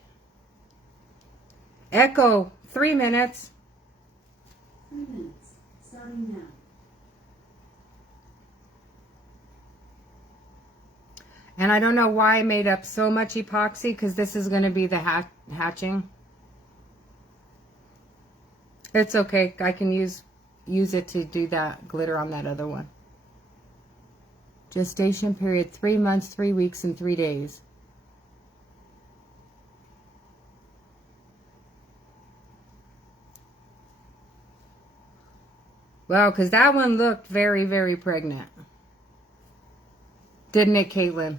Echo, 3 minutes. 3 minutes, starting now. And I don't know why I made up so much epoxy, because this is going to be the hatching. It's okay. I can use it to do that glitter on that other one. Gestation period 3 months, 3 weeks, and 3 days. Well, because that one looked very, very pregnant. Didn't it, Caitlin?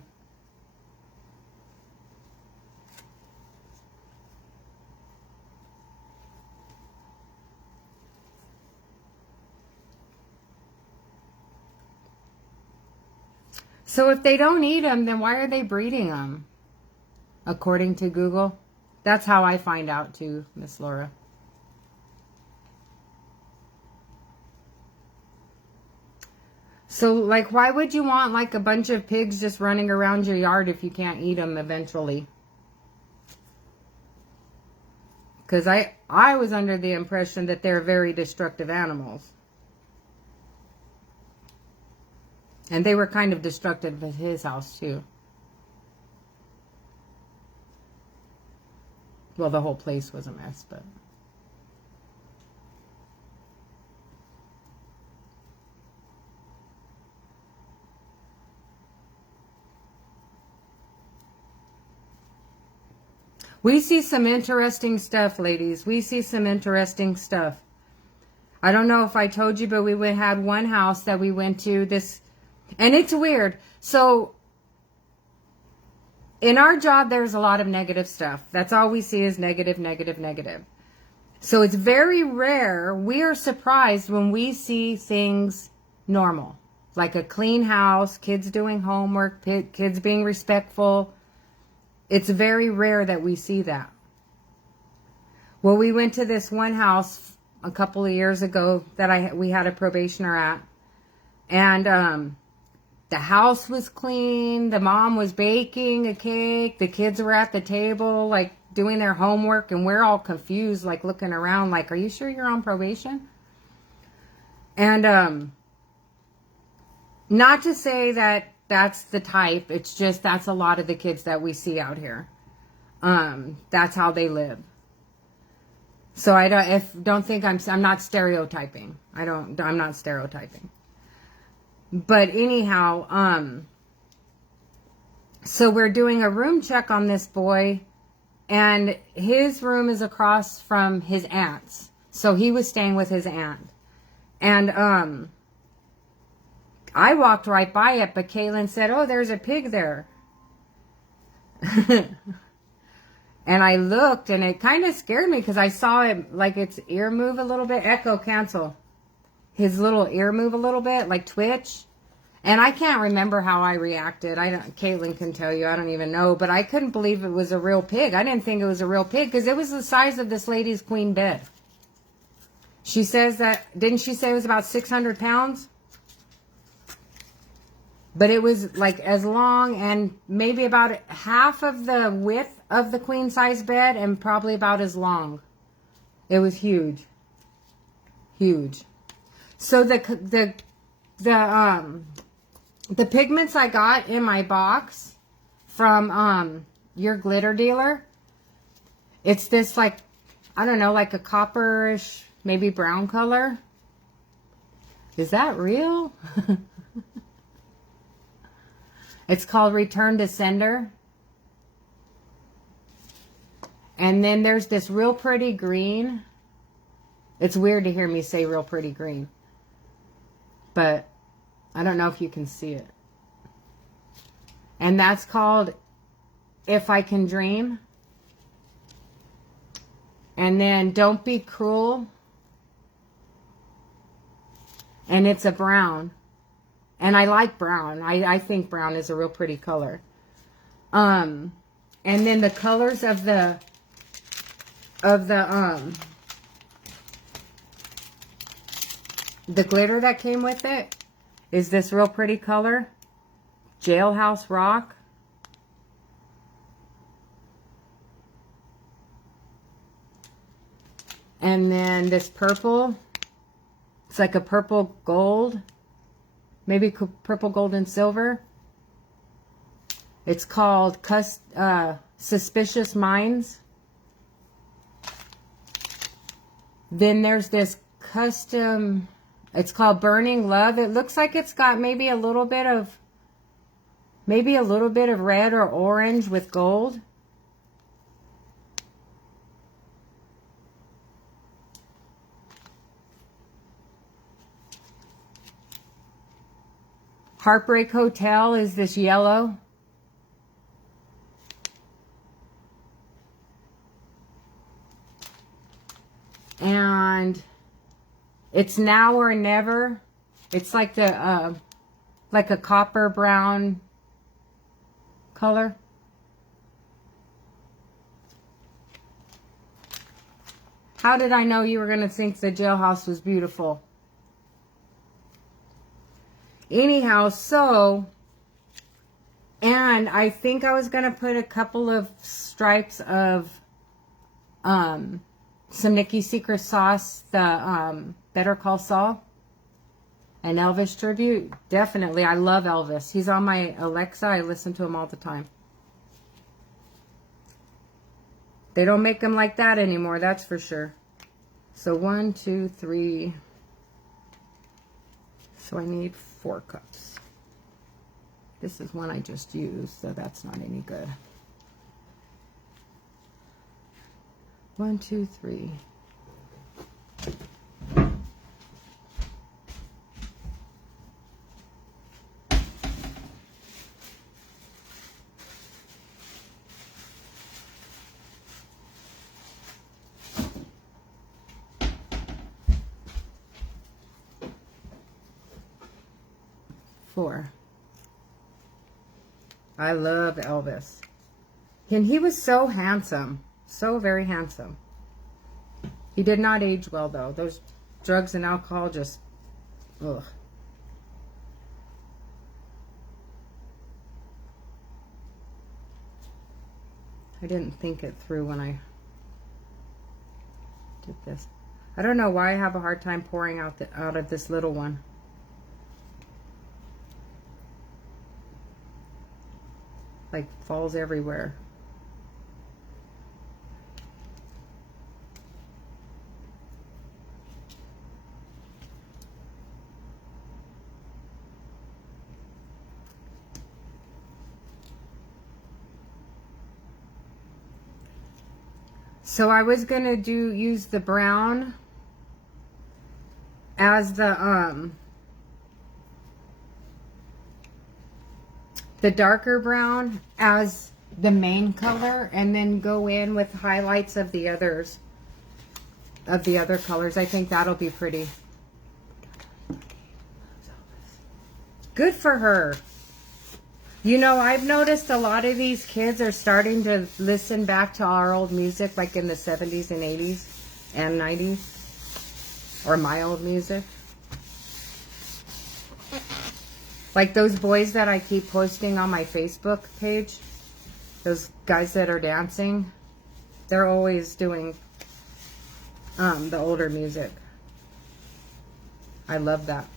So if they don't eat them, then why are they breeding them? According to Google. That's how I find out too, Miss Laura. So, like, why would you want, like, a bunch of pigs just running around your yard if you can't eat them eventually? Because I was under the impression that they're very destructive animals. And they were kind of destructive at his house, too. Well, the whole place was a mess, but... We see some interesting stuff, ladies. We see some interesting stuff. I don't know if I told you, but we had one house that we went to. And it's weird. So, in our job, there's a lot of negative stuff. That's all we see is negative, negative, negative. So, it's very rare. We are surprised when we see things normal. Like a clean house, kids doing homework, kids being respectful. It's very rare that we see that. Well, we went to this one house a couple of years ago that we had a probationer at. And the house was clean. The mom was baking a cake. The kids were at the table, like, doing their homework. And we're all confused, like, looking around, like, are you sure you're on probation? And not to say that that's the type. It's just that's a lot of the kids that we see out here. That's how they live. So I don't think I'm not stereotyping. I'm not stereotyping. But anyhow, so we're doing a room check on this boy, and his room is across from his aunt's. So he was staying with his aunt. And I walked right by it, but Kaylin said, oh, there's a pig there. And I looked, and it kind of scared me because I saw it, like, its ear move a little bit. Echo, cancel. His little ear move a little bit, like twitch. And I can't remember how I reacted. Caitlin can tell you. I don't even know. But I couldn't believe it was a real pig. I didn't think it was a real pig because it was the size of this lady's queen bed. She says that, didn't she say it was about 600 pounds? But it was like as long and maybe about half of the width of the queen size bed and probably about as long. It was huge. Huge. So the pigments I got in my box from your glitter dealer, it's this, like, I don't know, like a copperish, maybe brown color. Is that real? It's called Return to Sender. And then there's this real pretty green. It's weird to hear me say real pretty green. But I don't know if you can see it. And that's called If I Can Dream. And then Don't Be Cruel. And it's a brown. And I like brown. I think brown is a real pretty color. And then the colors of the glitter that came with it is this real pretty color. Jailhouse Rock. And then this purple. It's like a purple gold. Maybe purple, gold, and silver. It's called Suspicious Minds. Then there's this custom, it's called Burning Love. It looks like it's got maybe a little bit of red or orange with gold. Heartbreak Hotel is this yellow. And it's Now or Never. It's like the like a copper brown color. How did I know you were going to think the jailhouse was beautiful? Anyhow, so, and I think I was going to put a couple of stripes of some Nikki Secret Sauce, the Better Call Saul, and Elvis tribute. Definitely, I love Elvis. He's on my Alexa. I listen to him all the time. They don't make them like that anymore, that's for sure. So 1, 2, 3. So I need 4 cups. This is one I just used, so that's not any good. 1, 2, 3. Four. I love Elvis. And he was so handsome. So very handsome. He did not age well, though. Those drugs and alcohol just... ugh. I didn't think it through when I did this. I don't know why I have a hard time pouring out of this little one. Like falls everywhere. So I was gonna use the brown as the darker brown as the main color, and then go in with highlights of the other colors. I think that'll be pretty. Good for her. You know, I've noticed a lot of these kids are starting to listen back to our old music, like in the 70s and 80s and 90s, or my old music. Like those boys that I keep posting on my Facebook page, those guys that are dancing, they're always doing the older music. I love that.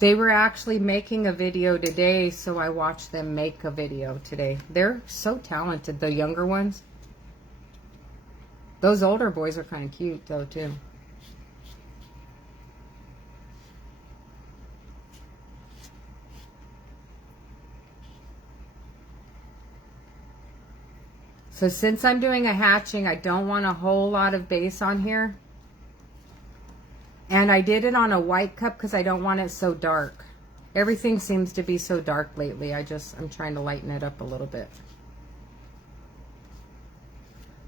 They were actually making a video today, so I watched them make a video today. They're so talented, the younger ones. Those older boys are kind of cute, though, too. So since I'm doing a hatching, I don't want a whole lot of base on here. And I did it on a white cup because I don't want it so dark. Everything seems to be so dark lately. I'm trying to lighten it up a little bit.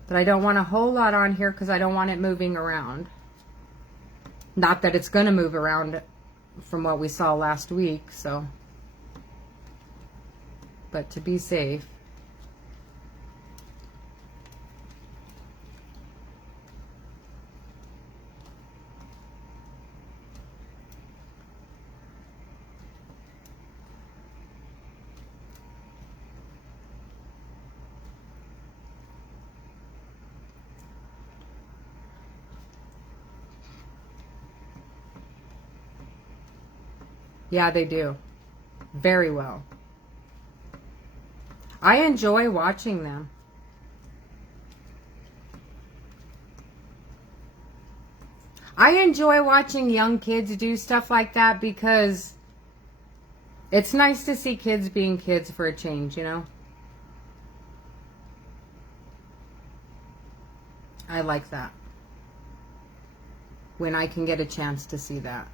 But I don't want a whole lot on here because I don't want it moving around. Not that it's going to move around from what we saw last week, so. But to be safe. Yeah, they do. Very well. I enjoy watching them. I enjoy watching young kids do stuff like that because it's nice to see kids being kids for a change, you know? I like that. When I can get a chance to see that.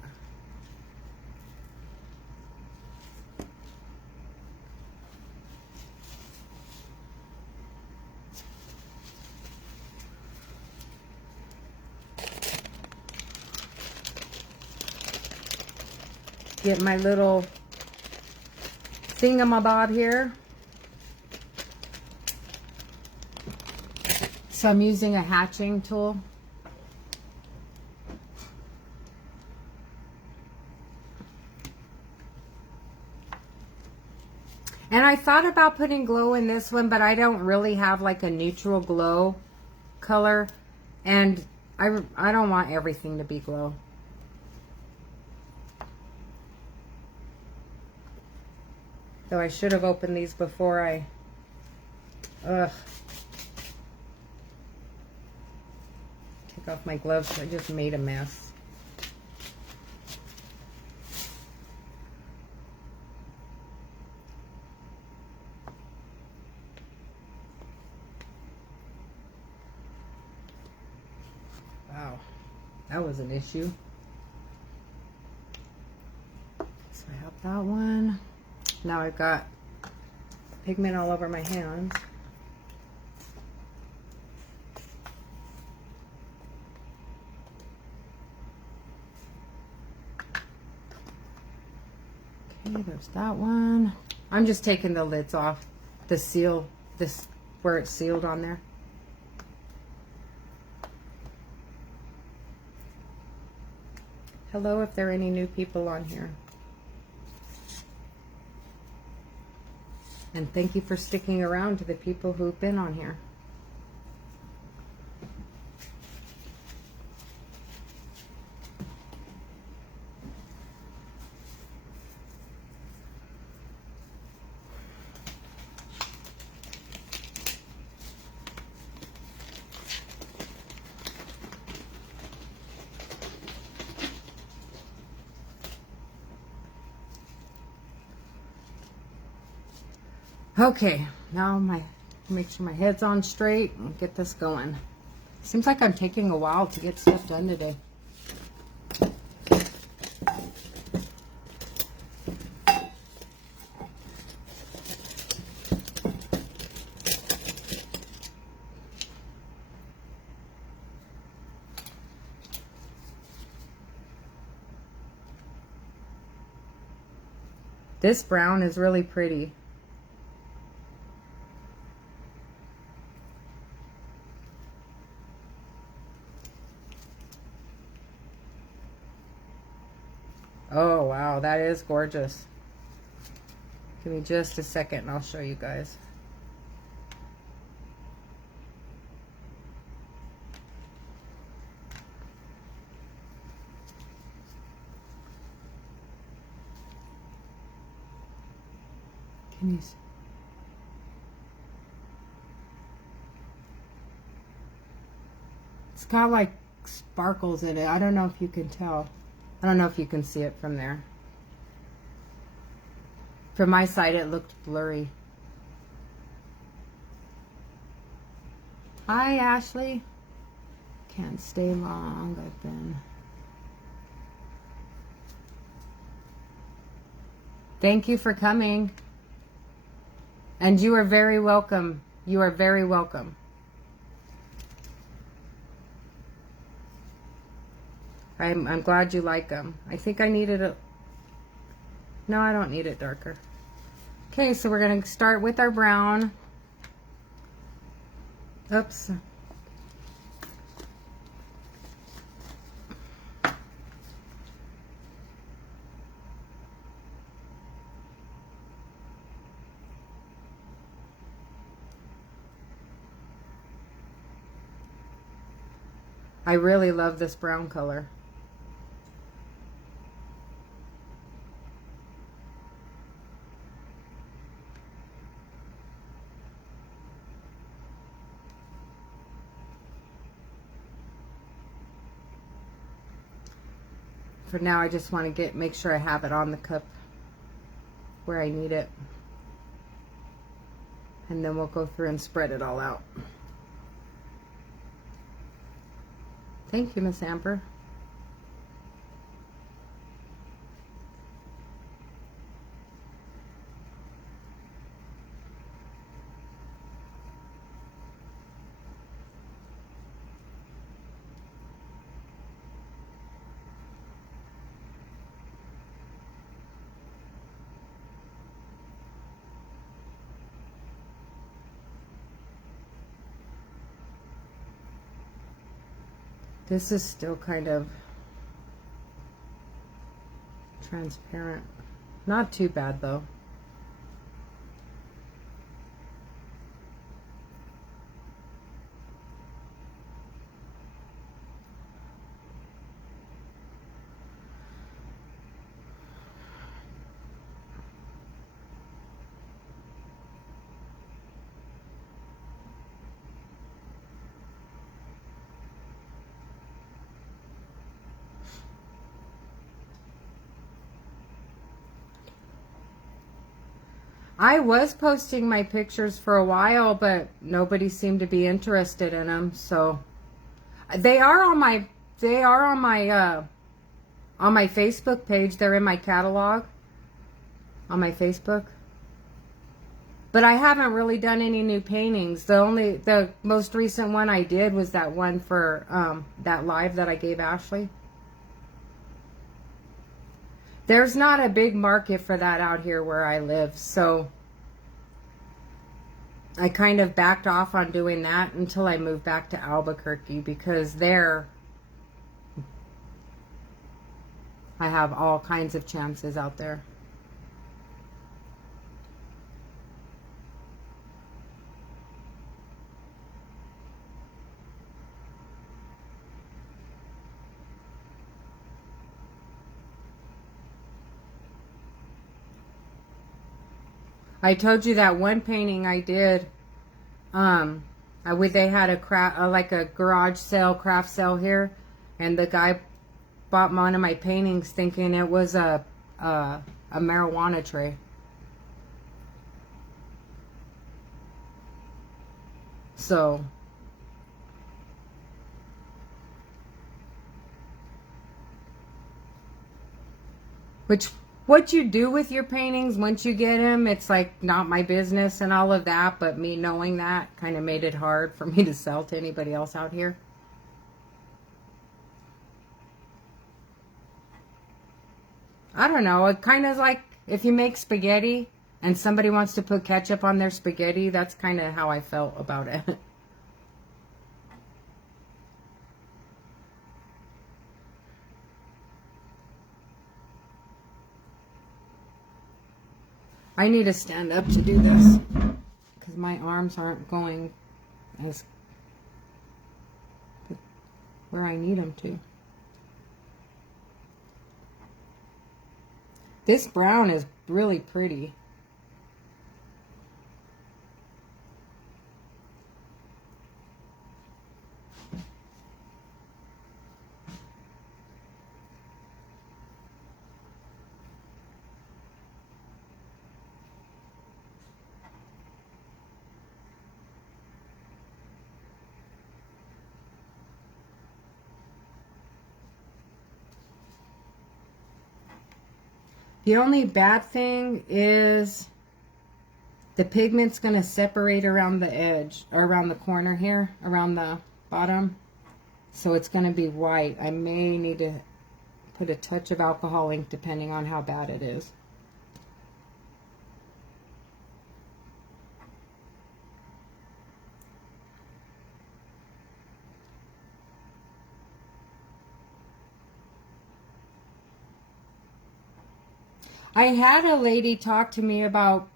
Get my little thingamabob here. So I'm using a hatching tool. And I thought about putting glow in this one, but I don't really have like a neutral glow color. And I don't want everything to be glow. Though I should have opened these before I... Ugh. Take off my gloves. I just made a mess. Wow. That was an issue. So I have that one. Now I've got pigment all over my hands. Okay, there's that one. I'm just taking the lids off. The seal, this where it's sealed on there. Hello, if there are any new people on here. And thank you for sticking around to the people who've been on here. Okay, now make sure my head's on straight and get this going. Seems like I'm taking a while to get stuff done today. This brown is really pretty. Oh, wow, that is gorgeous. Give me just a second and I'll show you guys. Can you see? It's got like sparkles in it. I don't know if you can tell. I don't know if you can see it from there. From my side, it looked blurry. Hi, Ashley. Can't stay long. I've been... Thank you for coming. And you are very welcome. You are very welcome. I'm glad you like them. I think I needed a... No, I don't need it darker. Okay, so we're going to start with our brown. Oops. I really love this brown color. for now, I just want to make sure I have it on the cup where I need it. And then we'll go through and spread it all out. Thank you, Miss Amber. This is still kind of transparent. Not too bad though. I was posting my pictures for a while, but nobody seemed to be interested in them. So they are on my Facebook page. They're in my catalog on my Facebook. But I haven't really done any new paintings. The most recent one I did was that one for that live that I gave Ashley. There's not a big market for that out here where I live, so I kind of backed off on doing that until I moved back to Albuquerque, because there I have all kinds of chances out there. I told you that one painting I did, they had like a garage sale, craft sale here, and the guy bought one of my paintings thinking it was a marijuana tray. So what you do with your paintings once you get them, it's like not my business and all of that, but me knowing that kind of made it hard for me to sell to anybody else out here. I don't know, it kind of like if you make spaghetti and somebody wants to put ketchup on their spaghetti, that's kind of how I felt about it. I need to stand up to do this because my arms aren't going as where I need them to. This brown is really pretty. The only bad thing is the pigment's going to separate around the edge, or around the corner here, around the bottom. So it's going to be white. I may need to put a touch of alcohol ink depending on how bad it is. I had a lady talk to me about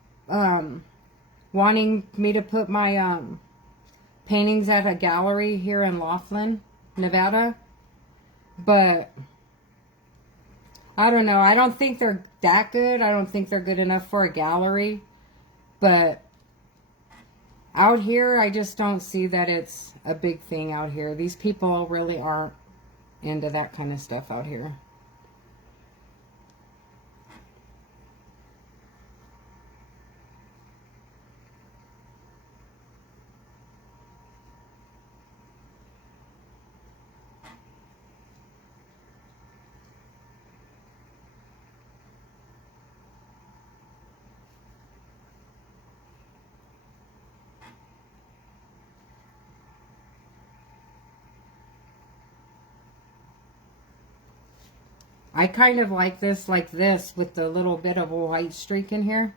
wanting me to put my paintings at a gallery here in Laughlin, Nevada. But I don't know. I don't think they're that good. I don't think they're good enough for a gallery. But out here, I just don't see that it's a big thing out here. These people really aren't into that kind of stuff out here. I kind of like this with the little bit of a white streak in here.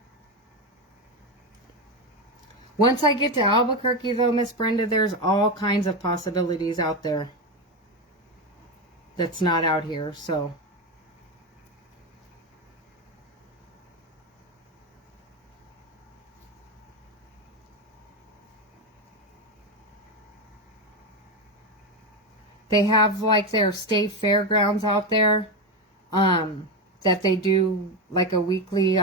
Once I get to Albuquerque though, Miss Brenda, there's all kinds of possibilities out there that's not out here, so. They have like their state fairgrounds out there, that they do like a weekly,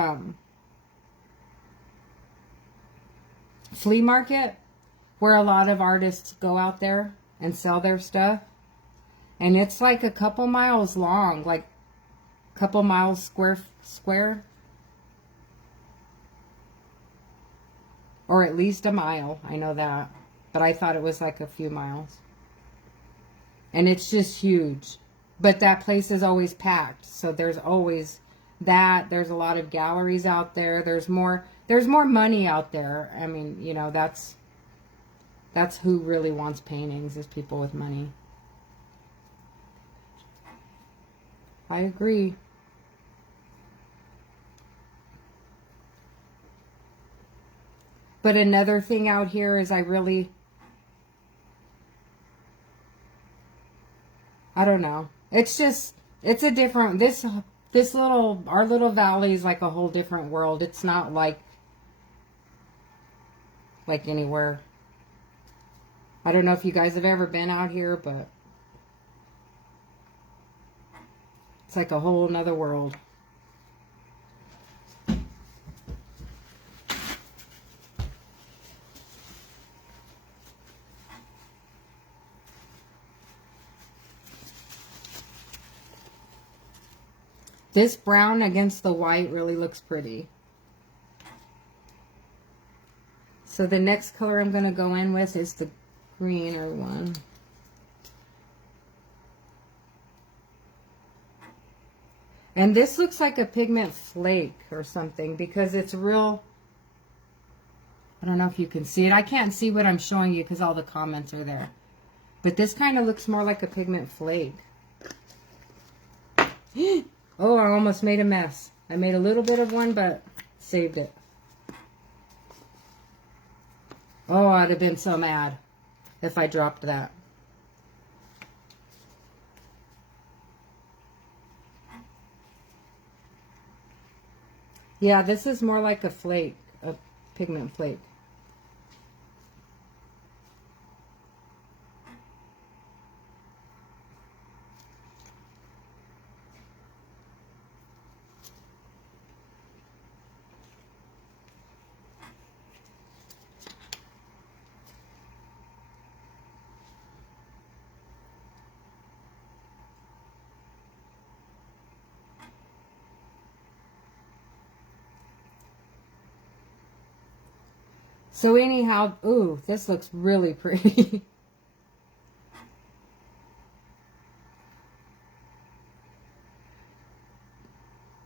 flea market where a lot of artists go out there and sell their stuff. And it's like a couple miles long, like a couple miles square. Or at least a mile, I know that. But I thought it was like a few miles. And it's just huge. But that place is always packed. So there's always that. There's a lot of galleries out there. There's more money out there. I mean, you know, that's who really wants paintings, is people with money. I agree. But another thing out here is I don't know. It's just, it's a different, our little valley is like a whole different world. It's not like anywhere. I don't know if you guys have ever been out here, but it's like a whole nother world. This brown against the white really looks pretty. So the next color I'm going to go in with is the greener one. And this looks like a pigment flake or something because it's real. I don't know if you can see it. I can't see what I'm showing you because all the comments are there. But this kind of looks more like a pigment flake. Oh, I almost made a mess. I made a little bit of one, but saved it. Oh, I'd have been so mad if I dropped that. Yeah, this is more like a flake, a pigment flake. So anyhow, ooh, this looks really pretty.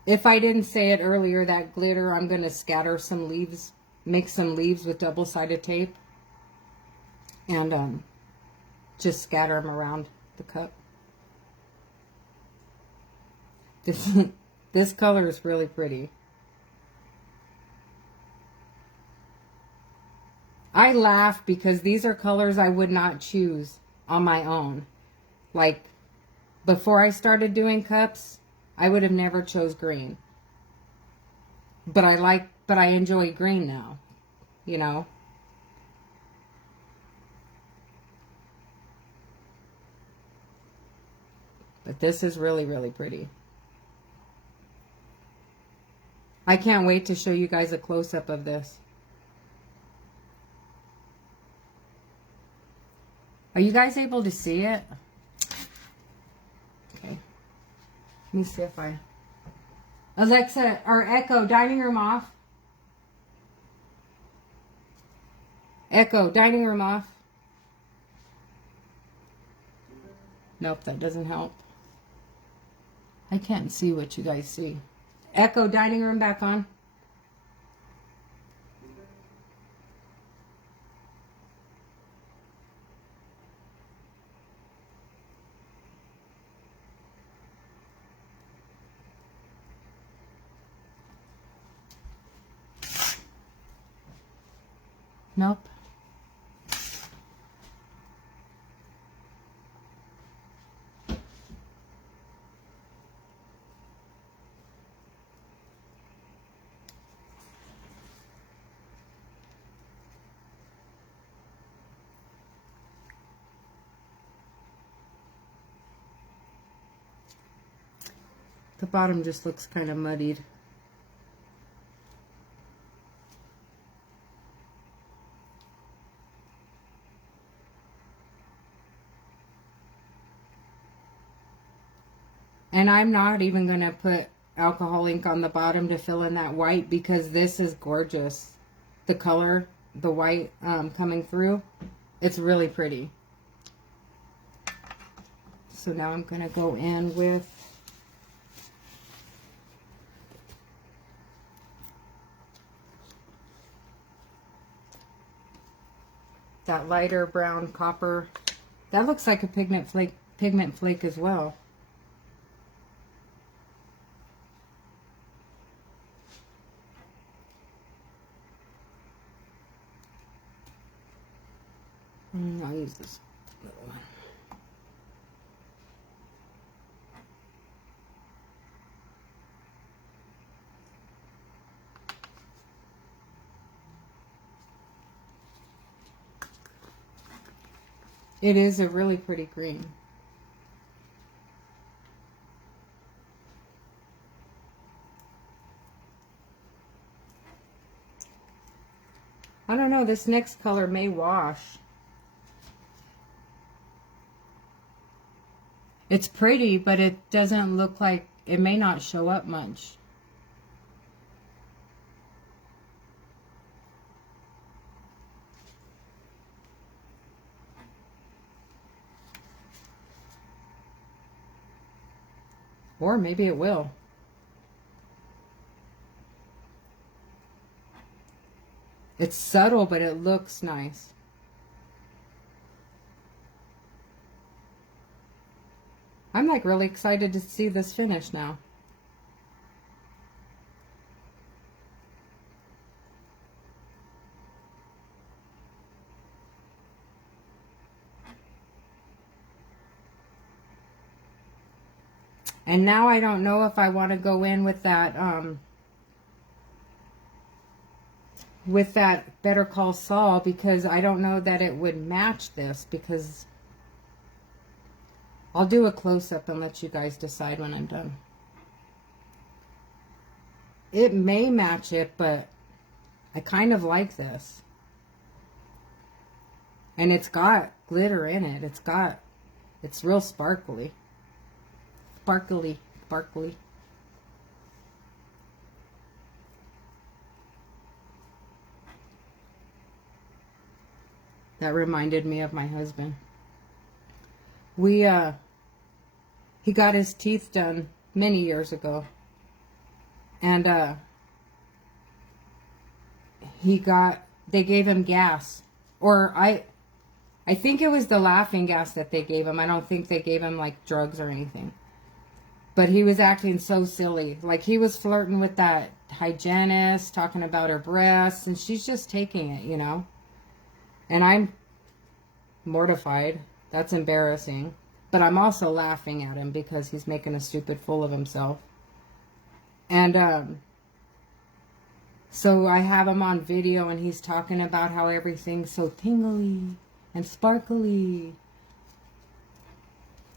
If I didn't say it earlier, that glitter, I'm going to scatter some leaves, make some leaves with double-sided tape. And just scatter them around the cup. This color is really pretty. I laugh because these are colors I would not choose on my own. Like, before I started doing cups, I would have never chose green. But I enjoy green now, you know. But this is really, really pretty. I can't wait to show you guys a close-up of this. Are you guys able to see it? Okay. Let me see if I... Alexa, or Echo, dining room off. Echo, dining room off. Nope, that doesn't help. I can't see what you guys see. Echo, dining room back on. Nope. The bottom just looks kind of muddied. And I'm not even going to put alcohol ink on the bottom to fill in that white because this is gorgeous. The color, the white coming through, it's really pretty. So now I'm going to go in with that lighter brown copper. That looks like a pigment flake as well. I'll use this little one. It is a really pretty green. I don't know, this next color may wash. It's pretty, but it doesn't look like, it may not show up much. Or maybe it will. It's subtle, but it looks nice. I'm like really excited to see this finish now. And now I don't know if I want to go in with that Better Call Saul, because I don't know that it would match this, because I'll do a close-up and let you guys decide when I'm done. It may match it, but I kind of like this. And it's got glitter in it. It's real sparkly. Sparkly, sparkly. That reminded me of my husband. He got his teeth done many years ago. And they gave him gas. Or I think it was the laughing gas that they gave him. I don't think they gave him like drugs or anything. But he was acting so silly. Like he was flirting with that hygienist, talking about her breasts, and she's just taking it, you know. And I'm mortified. That's embarrassing. But I'm also laughing at him because he's making a stupid fool of himself. And so I have him on video and he's talking about how everything's so tingly and sparkly.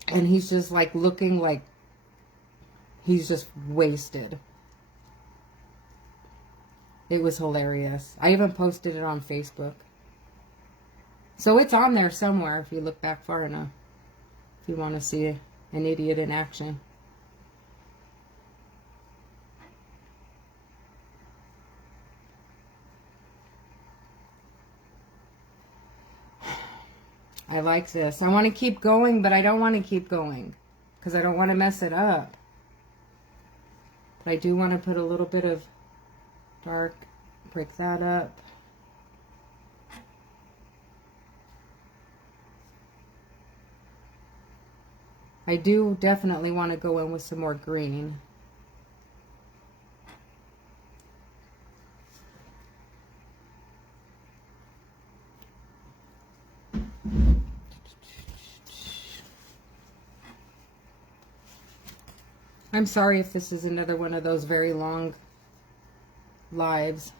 And he's just like looking like he's just wasted. It was hilarious. I even posted it on Facebook. So it's on there somewhere if you look back far enough. If you want to see an idiot in action. I like this. I want to keep going, but I don't want to keep going because I don't want to mess it up. But I do want to put a little bit of dark, break that up. I do definitely want to go in with some more green. I'm sorry if this is another one of those very long lives.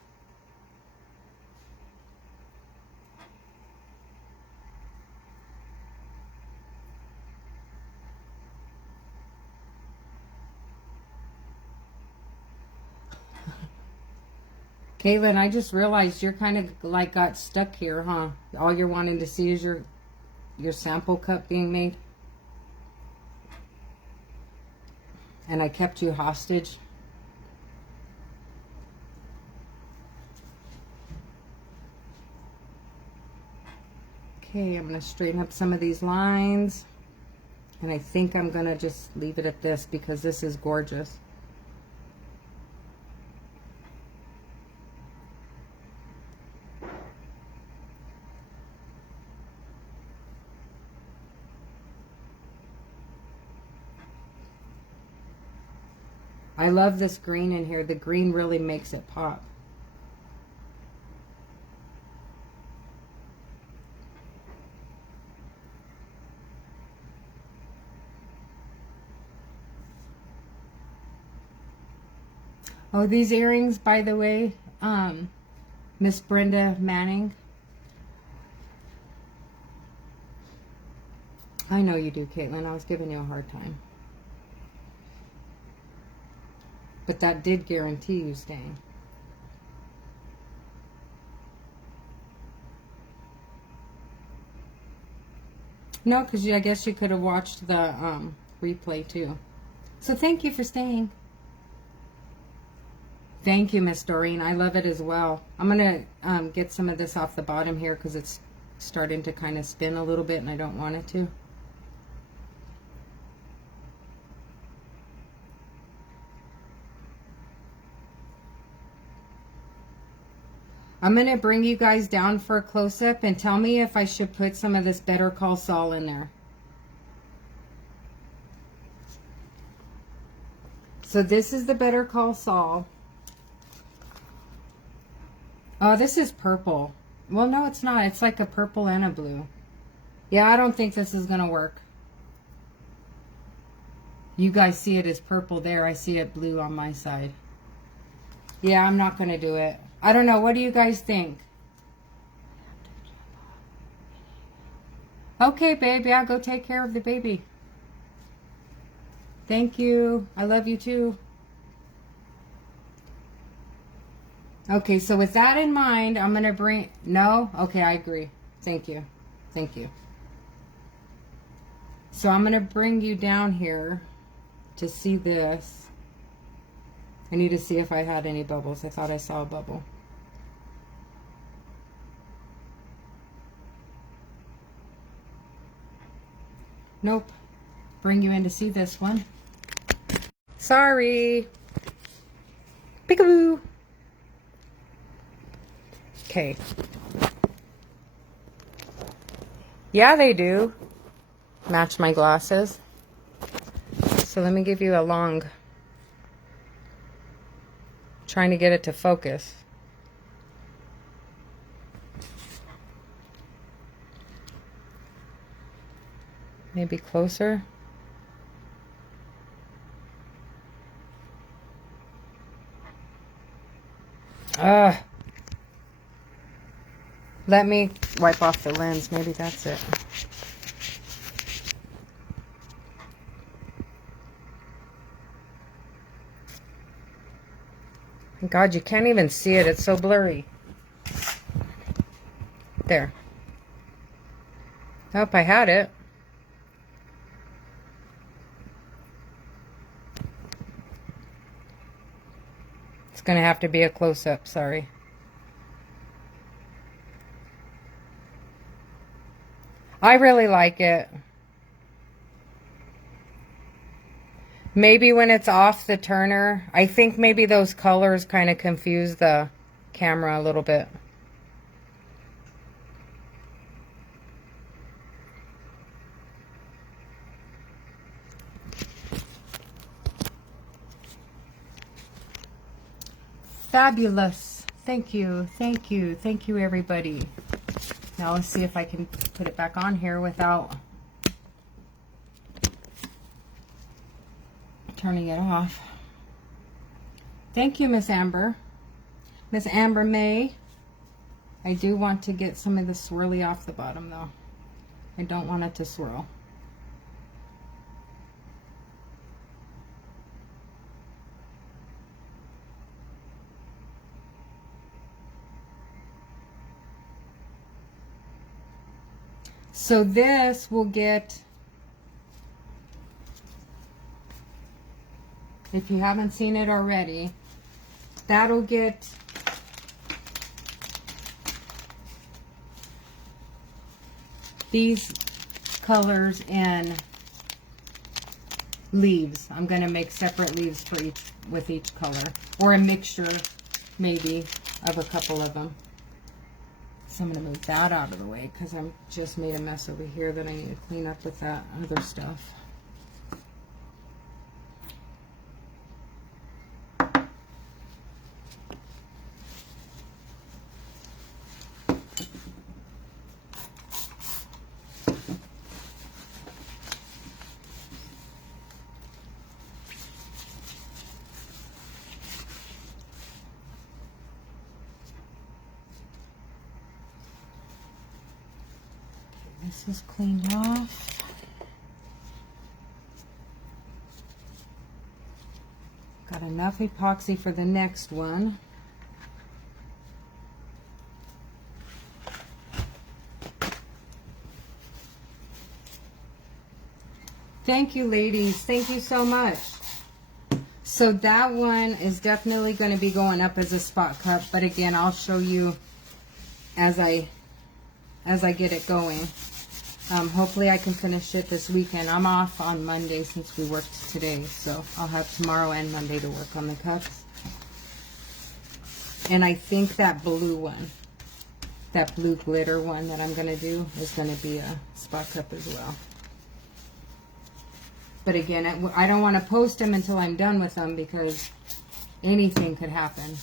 Caitlin, I just realized you're kind of like got stuck here, huh? All you're wanting to see is your sample cup being made. And I kept you hostage. Okay, I'm going to straighten up some of these lines. And I think I'm going to just leave it at this because this is gorgeous. I love this green in here. The green really makes it pop. Oh, these earrings, by the way, Miss Brenda Manning. I know you do, Caitlin. I was giving you a hard time. But that did guarantee you staying. No, because I guess you could have watched the replay too. So thank you for staying. Thank you, Miss Doreen. I love it as well. I'm going to get some of this off the bottom here because it's starting to kind of spin a little bit and I don't want it to. I'm going to bring you guys down for a close-up and tell me if I should put some of this Better Call Saul in there. So this is the Better Call Saul. Oh, this is purple. Well, no, it's not. It's like a purple and a blue. Yeah, I don't think this is going to work. You guys see it as purple there. I see it blue on my side. Yeah, I'm not going to do it. I don't know. What do you guys think? Okay, babe. Yeah, go take care of the baby. Thank you. I love you too. Okay, so with that in mind, I'm going to bring... No? Okay, I agree. Thank you. Thank you. So I'm going to bring you down here to see this. I need to see if I had any bubbles. I thought I saw a bubble. Nope. Bring you in to see this one. Sorry. Peekaboo. Okay. Yeah, they do. Match my glasses. So let me give you a long... Trying to get it to focus. Maybe closer. Let me wipe off the lens. Maybe that's it. God, you can't even see it. It's so blurry. There. Oh, I had it. It's going to have to be a close-up. Sorry. I really like it. Maybe when it's off the turner, I think maybe those colors kind of confuse the camera a little bit. Fabulous. Thank you. Thank you. Thank you, everybody. Now let's see if I can put it back on here without... turning it off. Thank you, Miss Amber. Miss Amber May. I do want to get some of the swirly off the bottom though. I don't want it to swirl. So this will get, if you haven't seen it already, that'll get these colors and leaves. I'm going to make separate leaves for each, with each color, or a mixture maybe of a couple of them. So I'm going to move that out of the way because I'm just made a mess over here that I need to clean up with that other stuff. This is cleaned off. Got enough epoxy for the next one. Thank you, ladies. Thank you so much. So that one is definitely going to be going up as a spot cup, but again, I'll show you as I get it going. Hopefully I can finish it this weekend. I'm off on Monday since we worked today, so I'll have tomorrow and Monday to work on the cups. And I think that blue one, that blue glitter one that I'm going to do is going to be a spot cup as well. But again, I don't want to post them until I'm done with them because anything could happen.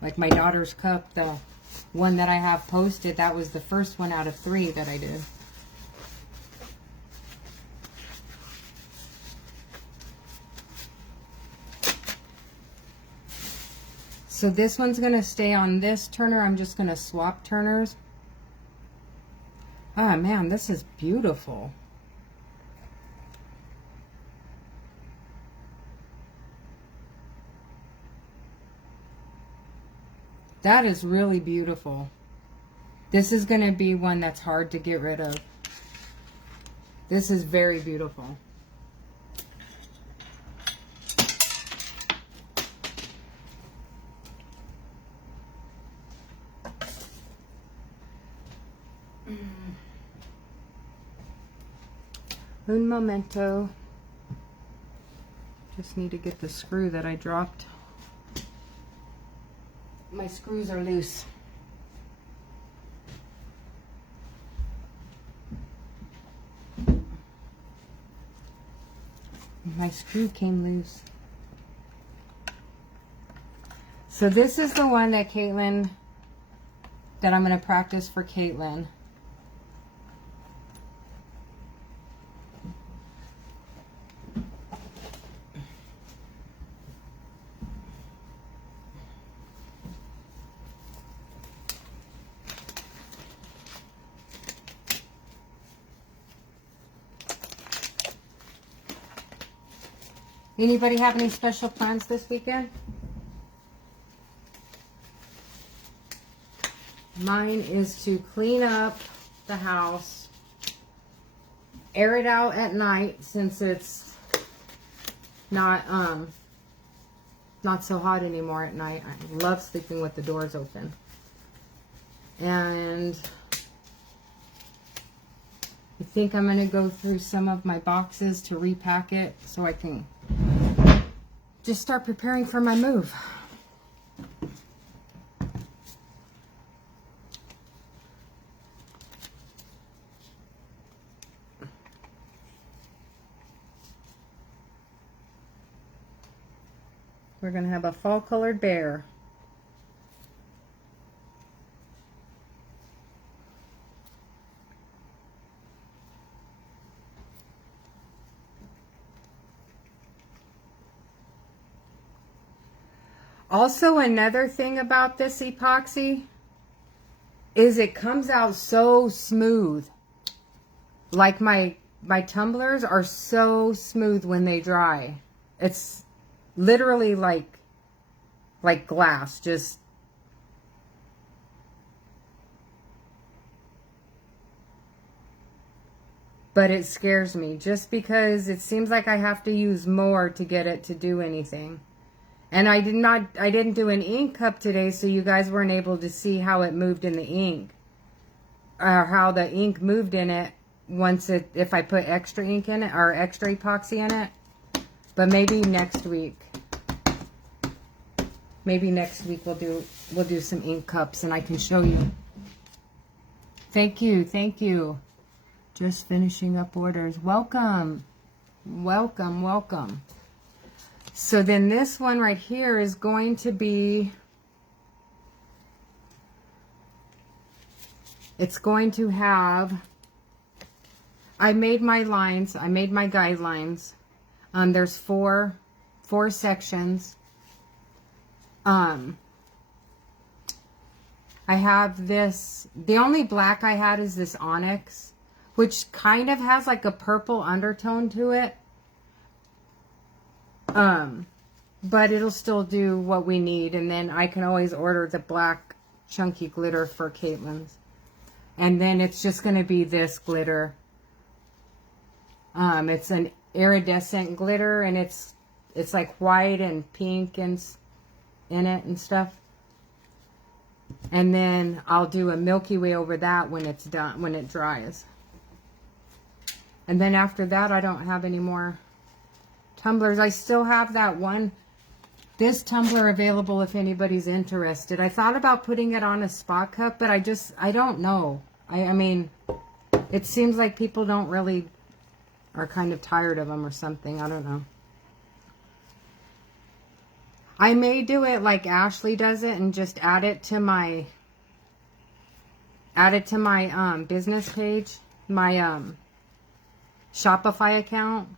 Like my daughter's cup, the one that I have posted, that was the first one out of 3 that I did. So this one's going to stay on this turner. I'm just going to swap turners. Ah, man, this is beautiful. That is really beautiful. This is going to be one that's hard to get rid of. This is very beautiful. Un momento. Just need to get the screw that I dropped. My screws are loose. My screw came loose. So this is the one that I'm going to practice for Caitlin. Anybody have any special plans this weekend? Mine is to clean up the house, air it out at night since it's not so hot anymore at night. I love sleeping with the doors open. And I think I'm going to go through some of my boxes to repack it so I can just start preparing for my move. We're going to have a fall colored bear. Also, another thing about this epoxy is it comes out so smooth. Like my tumblers are so smooth when they dry. It's literally like glass, just but it scares me just because it seems like I have to use more to get it to do anything. And I didn't do an ink cup today, so you guys weren't able to see how it moved in the ink, or how the ink moved in it if I put extra ink in it or extra epoxy in it. But maybe next week. Maybe next week we'll do some ink cups and I can show you. Thank you, thank you. Just finishing up orders. Welcome. Welcome, welcome. So then this one right here is going to be, it's going to have, I made my lines, I made my guidelines. There's four sections. I have this, the only black I had is this onyx, which kind of has like a purple undertone to it. But it'll still do what we need. And then I can always order the black chunky glitter for Caitlin's. And then it's just going to be this glitter. It's an iridescent glitter, and it's like white and pink and in it and stuff. And then I'll do a Milky Way over that when it's done, when it dries. And then after that, I don't have any more tumblers. I still have that one, this tumbler available if anybody's interested. I thought about putting it on a spot cup, but I don't know. I mean, it seems like people don't really, are kind of tired of them or something. I don't know. I may do it like Ashley does it and just add it to my business page, my Shopify account.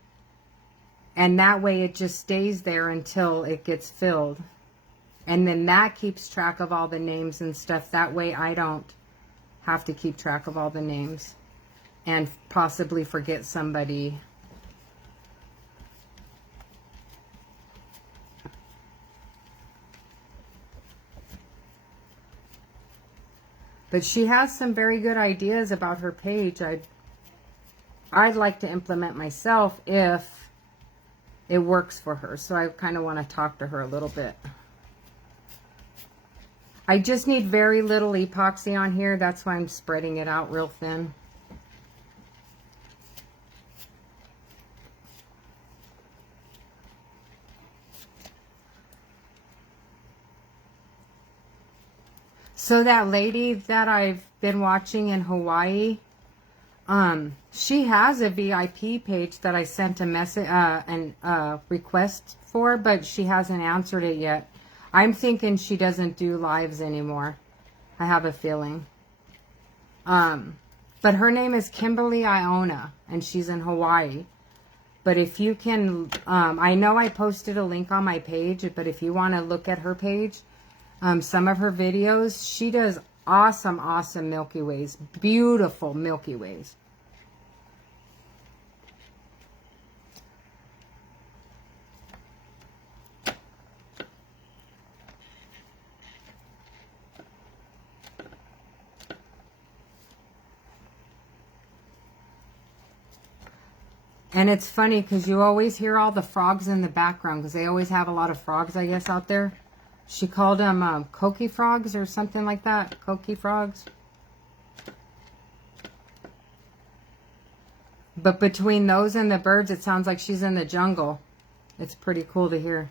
And that way it just stays there until it gets filled. And then that keeps track of all the names and stuff. That way I don't have to keep track of all the names and possibly forget somebody. But she has some very good ideas about her page. I'd like to implement myself if it works for her. So I kind of want to talk to her a little bit. I just need very little epoxy on here. That's why I'm spreading it out real thin. So that lady that I've been watching in Hawaii, she has a VIP page that I sent a message, request for, but she hasn't answered it yet. I'm thinking she doesn't do lives anymore. I have a feeling. But her name is Kimberly Iona, and she's in Hawaii. But if you can, I know I posted a link on my page, but if you want to look at her page, some of her videos, she does awesome, awesome Milky Ways. Beautiful Milky Ways. And it's funny because you always hear all the frogs in the background because they always have a lot of frogs, I guess, out there. She called them coqui frogs or something like that. Coqui frogs. But between those and the birds, it sounds like she's in the jungle. It's pretty cool to hear.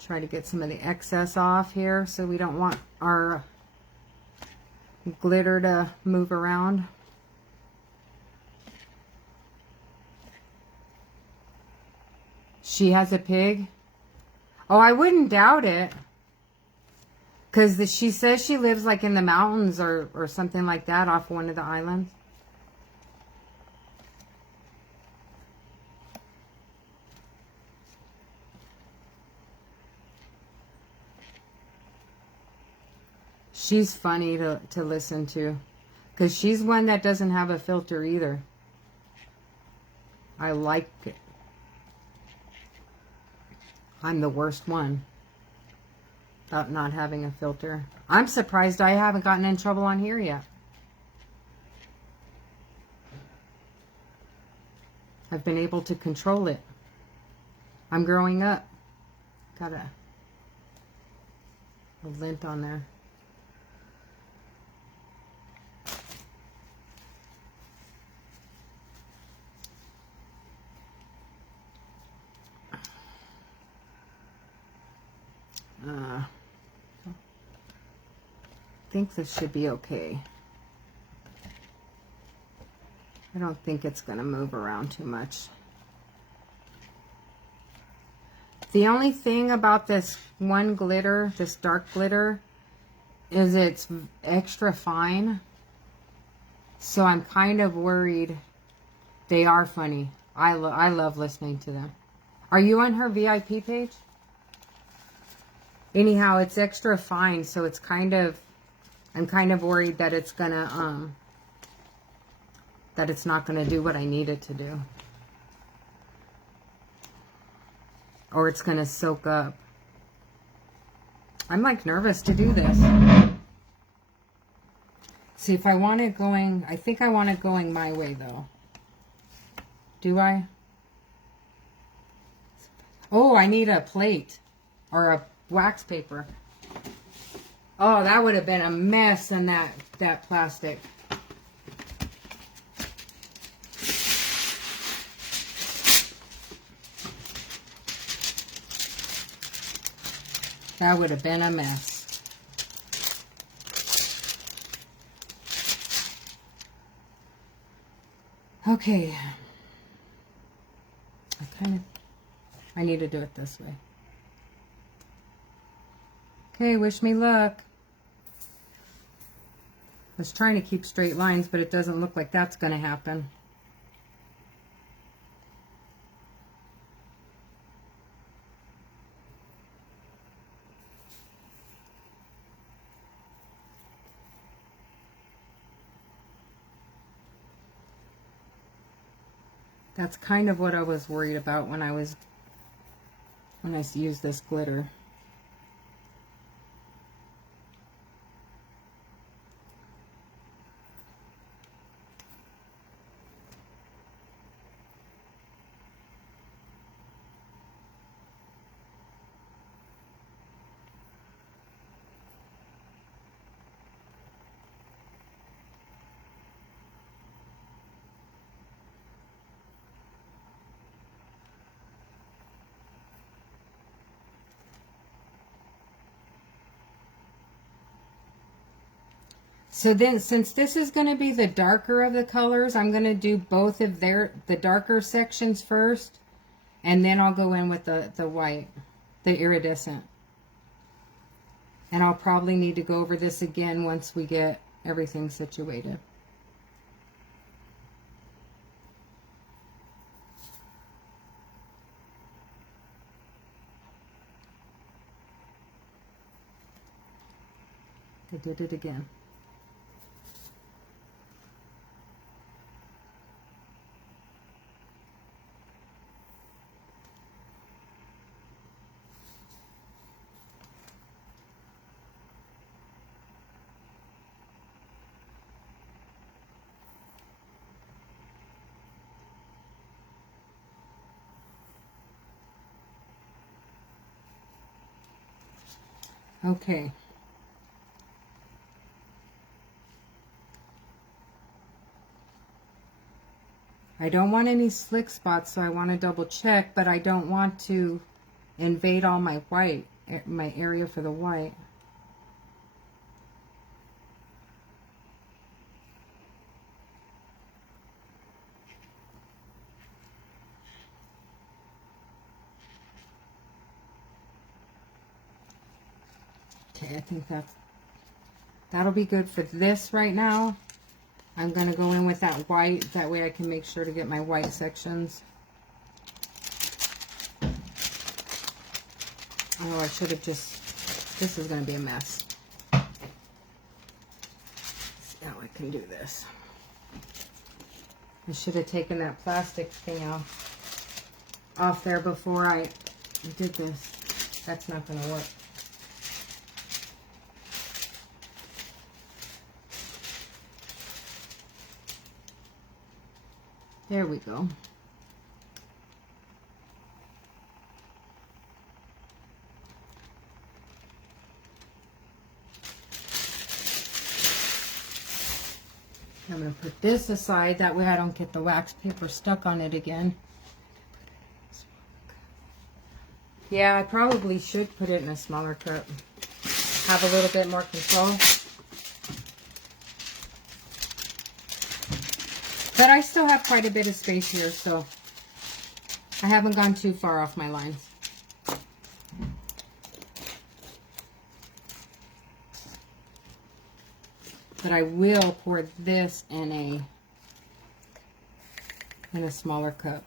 Try to get some of the excess off here so we don't want our glitter to move around. She has a pig? Oh, I wouldn't doubt it. Because she says she lives like in the mountains or something like that off one of the islands. She's funny to listen to. Because she's one that doesn't have a filter either. I like it. I'm the worst one about not having a filter. I'm surprised I haven't gotten in trouble on here yet. I've been able to control it. I'm growing up. Got a lint on there. I think this should be okay. I don't think it's going to move around too much. The only thing about this one glitter, this dark glitter, is it's extra fine. So I'm kind of worried. They are funny. I love listening to them. Are you on her VIP page? Anyhow, it's extra fine, so it's kind of, I'm kind of worried that it's gonna, that it's not gonna do what I need it to do. Or it's gonna soak up. I'm like nervous to do this. See, if I want it going, I think I want it going my way though. Do I? Oh, I need a plate or a wax paper. Oh, that would have been a mess in that plastic. That would have been a mess. Okay. I need to do it this way. Okay, wish me luck. I was trying to keep straight lines, but it doesn't look like that's going to happen. That's kind of what I was worried about when I used this glitter. So then, since this is going to be the darker of the colors, I'm going to do both of the darker sections first, and then I'll go in with the white, the iridescent. And I'll probably need to go over this again once we get everything situated. I did it again. Okay. I don't want any slick spots, so I want to double check, but I don't want to invade all my white, my area for the white. Okay, I think that'll be good for this right now. I'm going to go in with that white. That way I can make sure to get my white sections. Oh, I should have just... This is going to be a mess. Now I can do this. I should have taken that plastic thing off there before I did this. That's not going to work. There we go. I'm going to put this aside, that way I don't get the wax paper stuck on it again. Yeah, I probably should put it in a smaller cup. Have a little bit more control. But I still have quite a bit of space here, so I haven't gone too far off my lines. But I will pour this in a smaller cup.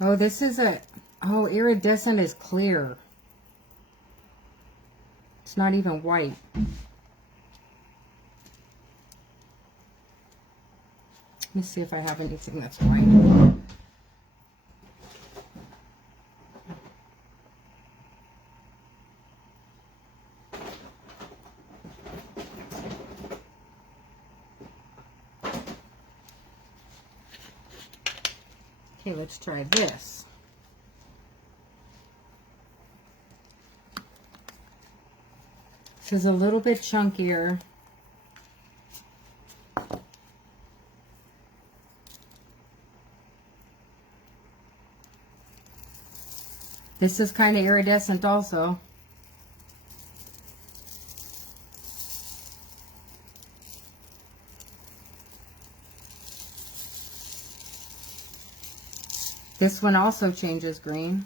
Oh, this is iridescent is clear. It's not even white. Let me see if I have anything that's white. Okay, let's try this. This is a little bit chunkier. This is kind of iridescent also. This one also changes green.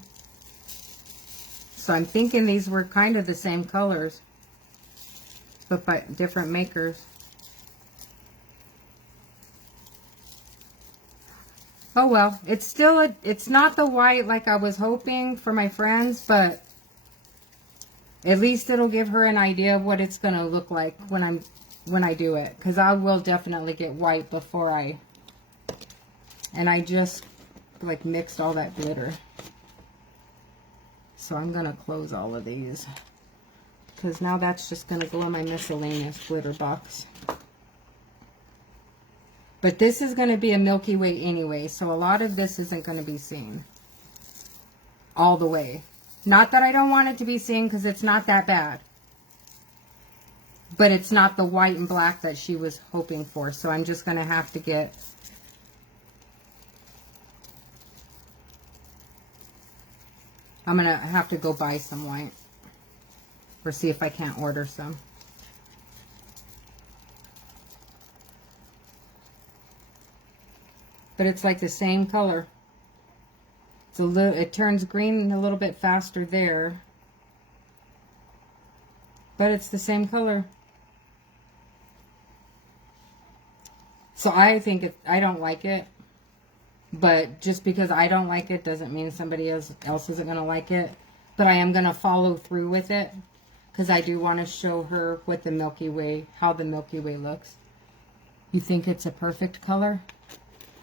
So I'm thinking these were kind of the same colors, but by different makers. Oh well, it's still it's not the white like I was hoping for my friends, but at least it'll give her an idea of what it's going to look like when I do it, because I will definitely get white before I just like mixed all that glitter. So I'm going to close all of these, because now that's just going to go in my miscellaneous glitter box. But this is going to be a Milky Way anyway, so a lot of this isn't going to be seen all the way. Not that I don't want it to be seen, because it's not that bad. But it's not the white and black that she was hoping for, so I'm just going to have to get... I'm going to have to go buy some white, or see if I can't order some. But it's like the same color. It's a little, it turns green a little bit faster there. But it's the same color. So I think I don't like it. But just because I don't like it doesn't mean somebody else isn't going to like it. But I am going to follow through with it, because I do want to show her what the Milky Way, how the Milky Way looks. You think it's a perfect color?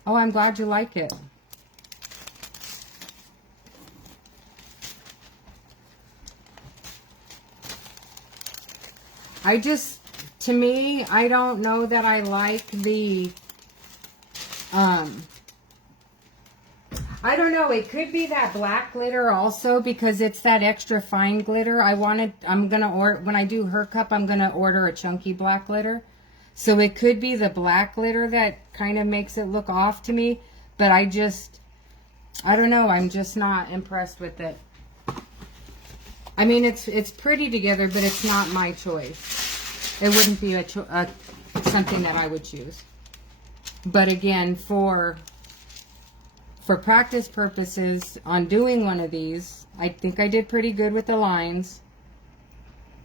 Oh, I'm glad you like it. To me, I don't know that I like the, I don't know, it could be that black glitter also, because it's that extra fine glitter. I'm going to order, when I do her cup, I'm going to order a chunky black glitter. So it could be the black glitter that kind of makes it look off to me. But I don't know, I'm just not impressed with it. I mean, it's pretty together, but it's not my choice. It wouldn't be something that I would choose. But again, for practice purposes, on doing one of these, I think I did pretty good with the lines.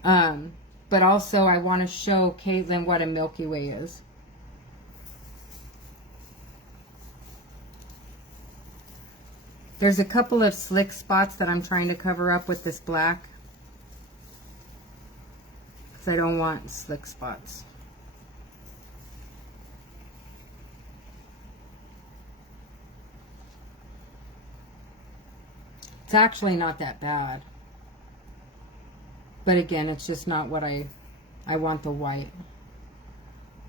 But also, I want to show Caitlin what a Milky Way is. There's a couple of slick spots that I'm trying to cover up with this black. Because I don't want slick spots. It's actually not that bad. But again, it's just not what I want the white.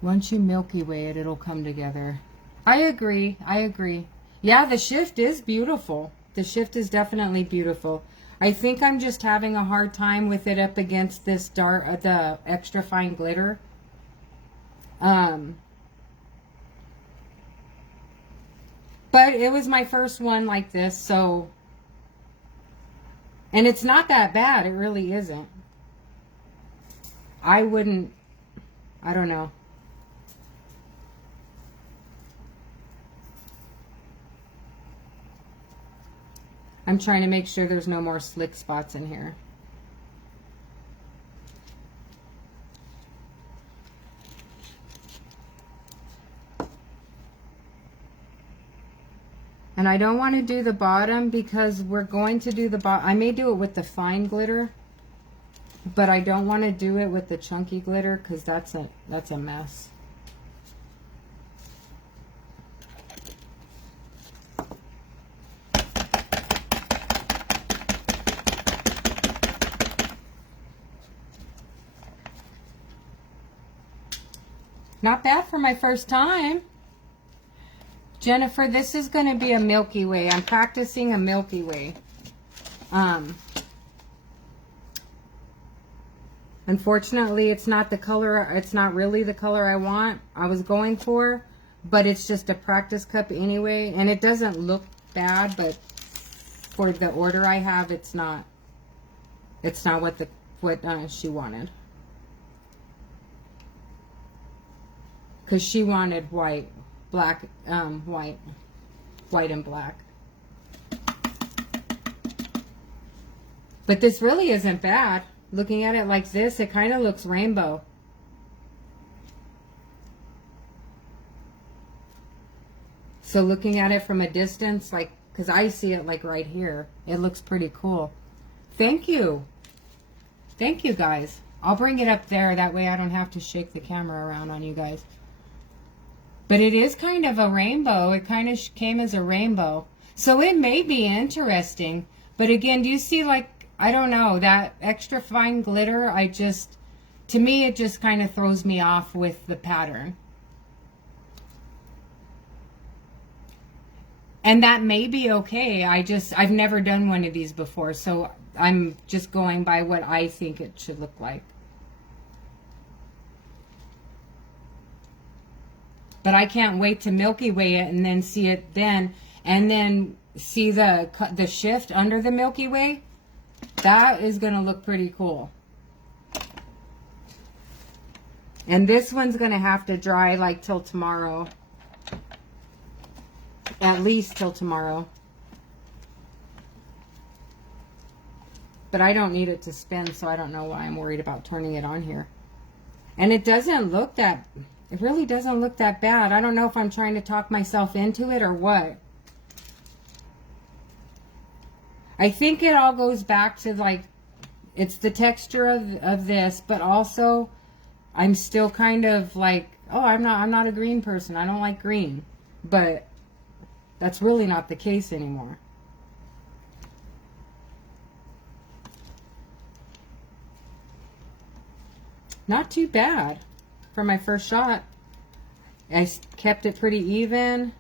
Once you Milky Way it, it'll come together. I agree. I agree. Yeah, the shift is beautiful. The shift is definitely beautiful. I think I'm just having a hard time with it up against this dark, the extra fine glitter. But it was my first one like this, so... And it's not that bad. It really isn't. I wouldn't... I don't know. I'm trying to make sure there's no more slick spots in here. And I don't want to do the bottom because we're going to do the bottom. I may do it with the fine glitter, but I don't want to do it with the chunky glitter because that's a mess. Not bad for my first time. Jennifer, this is going to be a Milky Way. I'm practicing a Milky Way. Unfortunately, it's not the color, it's not really the color I was going for, but it's just a practice cup anyway, and it doesn't look bad, but for the order I have, it's not what she wanted. Because she wanted white, black, white and black. But this really isn't bad. Looking at it like this, it kind of looks rainbow. So looking at it from a distance, like, because I see it like right here, it looks pretty cool. Thank you. Thank you, guys. I'll bring it up there. That way I don't have to shake the camera around on you guys. But it is kind of a rainbow. It kind of came as a rainbow. So it may be interesting. But again, do you see, like, I don't know, that extra fine glitter, to me, it just kind of throws me off with the pattern. And that may be okay. I've never done one of these before. So I'm just going by what I think it should look like. But I can't wait to Milky Way it and then see it then. And then see the shift under the Milky Way. That is going to look pretty cool. And this one's going to have to dry like till tomorrow. At least till tomorrow. But I don't need it to spin, so I don't know why I'm worried about turning it on here. And it doesn't look that... It really doesn't look that bad. I don't know if I'm trying to talk myself into it or what. I think it all goes back to, like, it's the texture of this, but also I'm still kind of like, oh, I'm not a green person. I don't like green. But that's really not the case anymore. Not too bad. For my first shot, I kept it pretty even.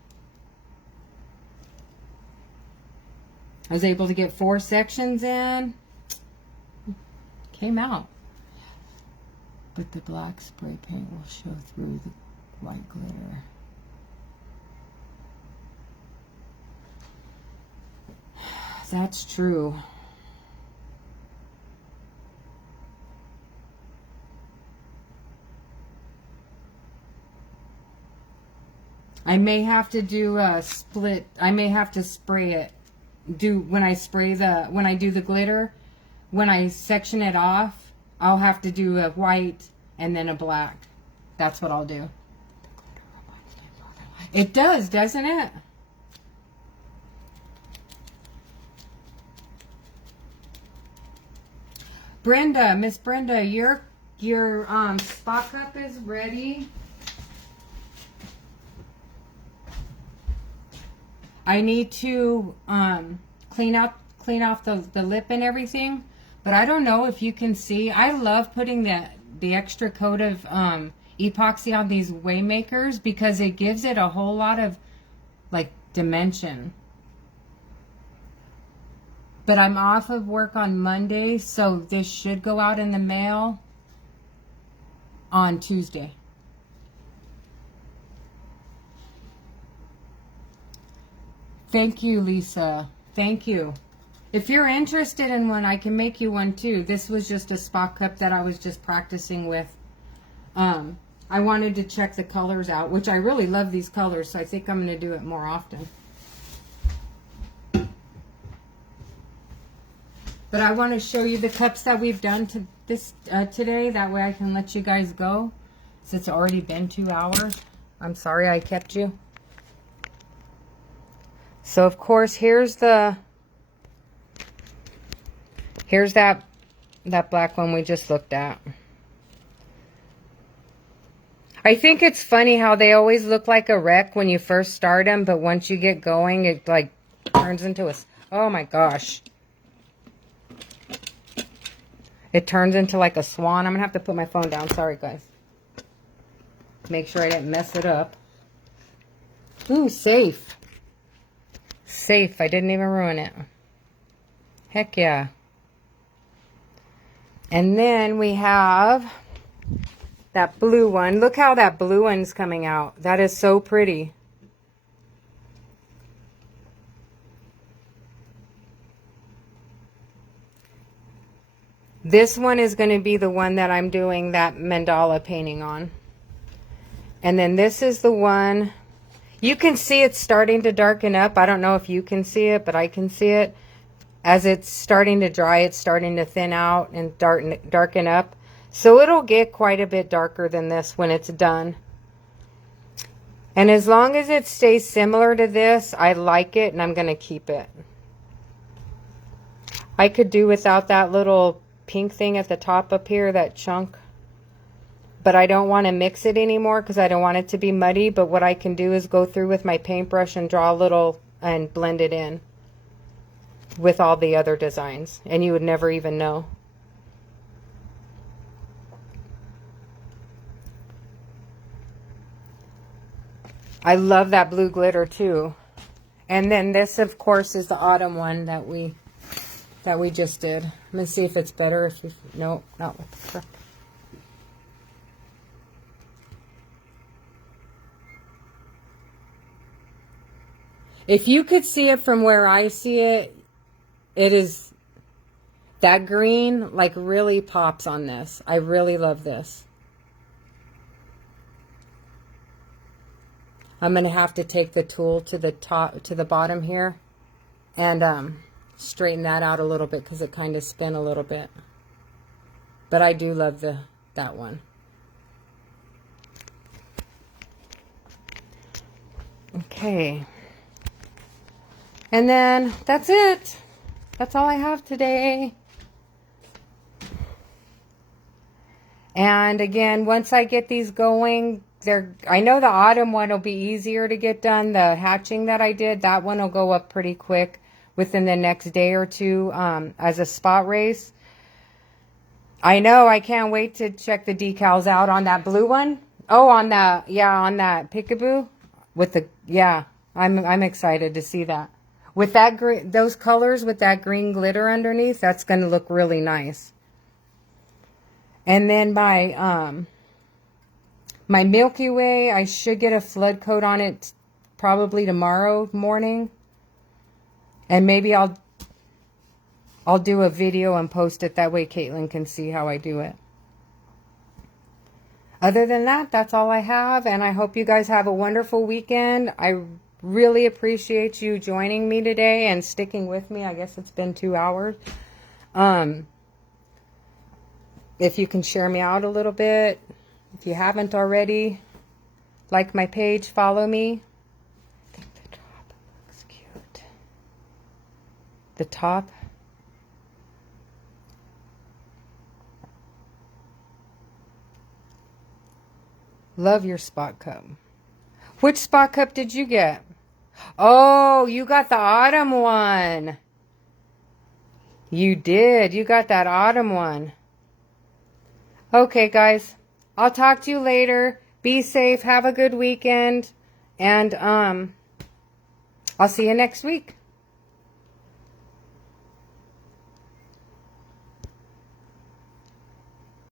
I was able to get 4 sections in. Came out. But the black spray paint will show through the white glitter. That's true. I may have to do a split. I may have to spray it. When I do the glitter, when I section it off, I'll have to do a white and then a black. That's what I'll do. It does, doesn't it? Brenda, Miss Brenda, your spot cup is ready. I need to clean off the lip and everything, but I don't know if you can see. I love putting the extra coat of epoxy on these Waymakers because it gives it a whole lot of like dimension. But I'm off of work on Monday, so this should go out in the mail on Tuesday. Thank you, Lisa. Thank you. If you're interested in one, I can make you one too. This was just a spot cup that I was just practicing with. I wanted to check the colors out, which I really love these colors, so I think I'm going to do it more often. But I want to show you the cups that we've done to this today. That way I can let you guys go. Since it's already been 2 hours. I'm sorry I kept you. So of course here's that black one we just looked at. I think it's funny how they always look like a wreck when you first start them, but once you get going, it like turns into a, oh my gosh. It turns into like a swan. I'm gonna have to put my phone down. Sorry guys. Make sure I didn't mess it up. Ooh, safe. Safe. I didn't even ruin it. Heck yeah. And then we have that blue one. Look how that blue one's coming out. That is so pretty. This one is going to be the one that I'm doing that mandala painting on. And then this is the one. You can see it's starting to darken up. I don't know if you can see it, but I can see it. As it's starting to dry, it's starting to thin out and darken up. So it'll get quite a bit darker than this when it's done. And as long as it stays similar to this, I like it and I'm going to keep it. I could do without that little pink thing at the top up here, that chunk. But I don't want to mix it anymore because I don't want it to be muddy. But what I can do is go through with my paintbrush and draw a little and blend it in with all the other designs. And you would never even know. I love that blue glitter too. And then this, of course, is the autumn one that we just did. Let me see if it's better. If you, no, not with the frick. If you could see it from where I see it, it is, that green like really pops on this. I really love this. I'm going to have to take the tool to the top, to the bottom here and straighten that out a little bit because it kind of spin a little bit. But I do love that one. Okay. And then that's it. That's all I have today. And again, once I get these going, I know the autumn one will be easier to get done. The hatching that I did, that one will go up pretty quick within the next day or two as a spot race. I know, I can't wait to check the decals out on that blue one. Oh, on that, yeah, on that Peekaboo with the, yeah, I'm excited to see that. With that green, those colors with that green glitter underneath, that's going to look really nice. And then my Milky Way, I should get a flood coat on it probably tomorrow morning. And maybe I'll do a video and post it. That way Caitlin can see how I do it. Other than that, that's all I have. And I hope you guys have a wonderful weekend. I really appreciate you joining me today and sticking with me. I guess it's been 2 hours. If you can share me out a little bit. If you haven't already, like my page, follow me. I think the top looks cute. The top. Love your spot cup. Which spot cup did you get? Oh, you got the autumn one. You did. You got that autumn one. Okay, guys. I'll talk to you later. Be safe. Have a good weekend. And I'll see you next week.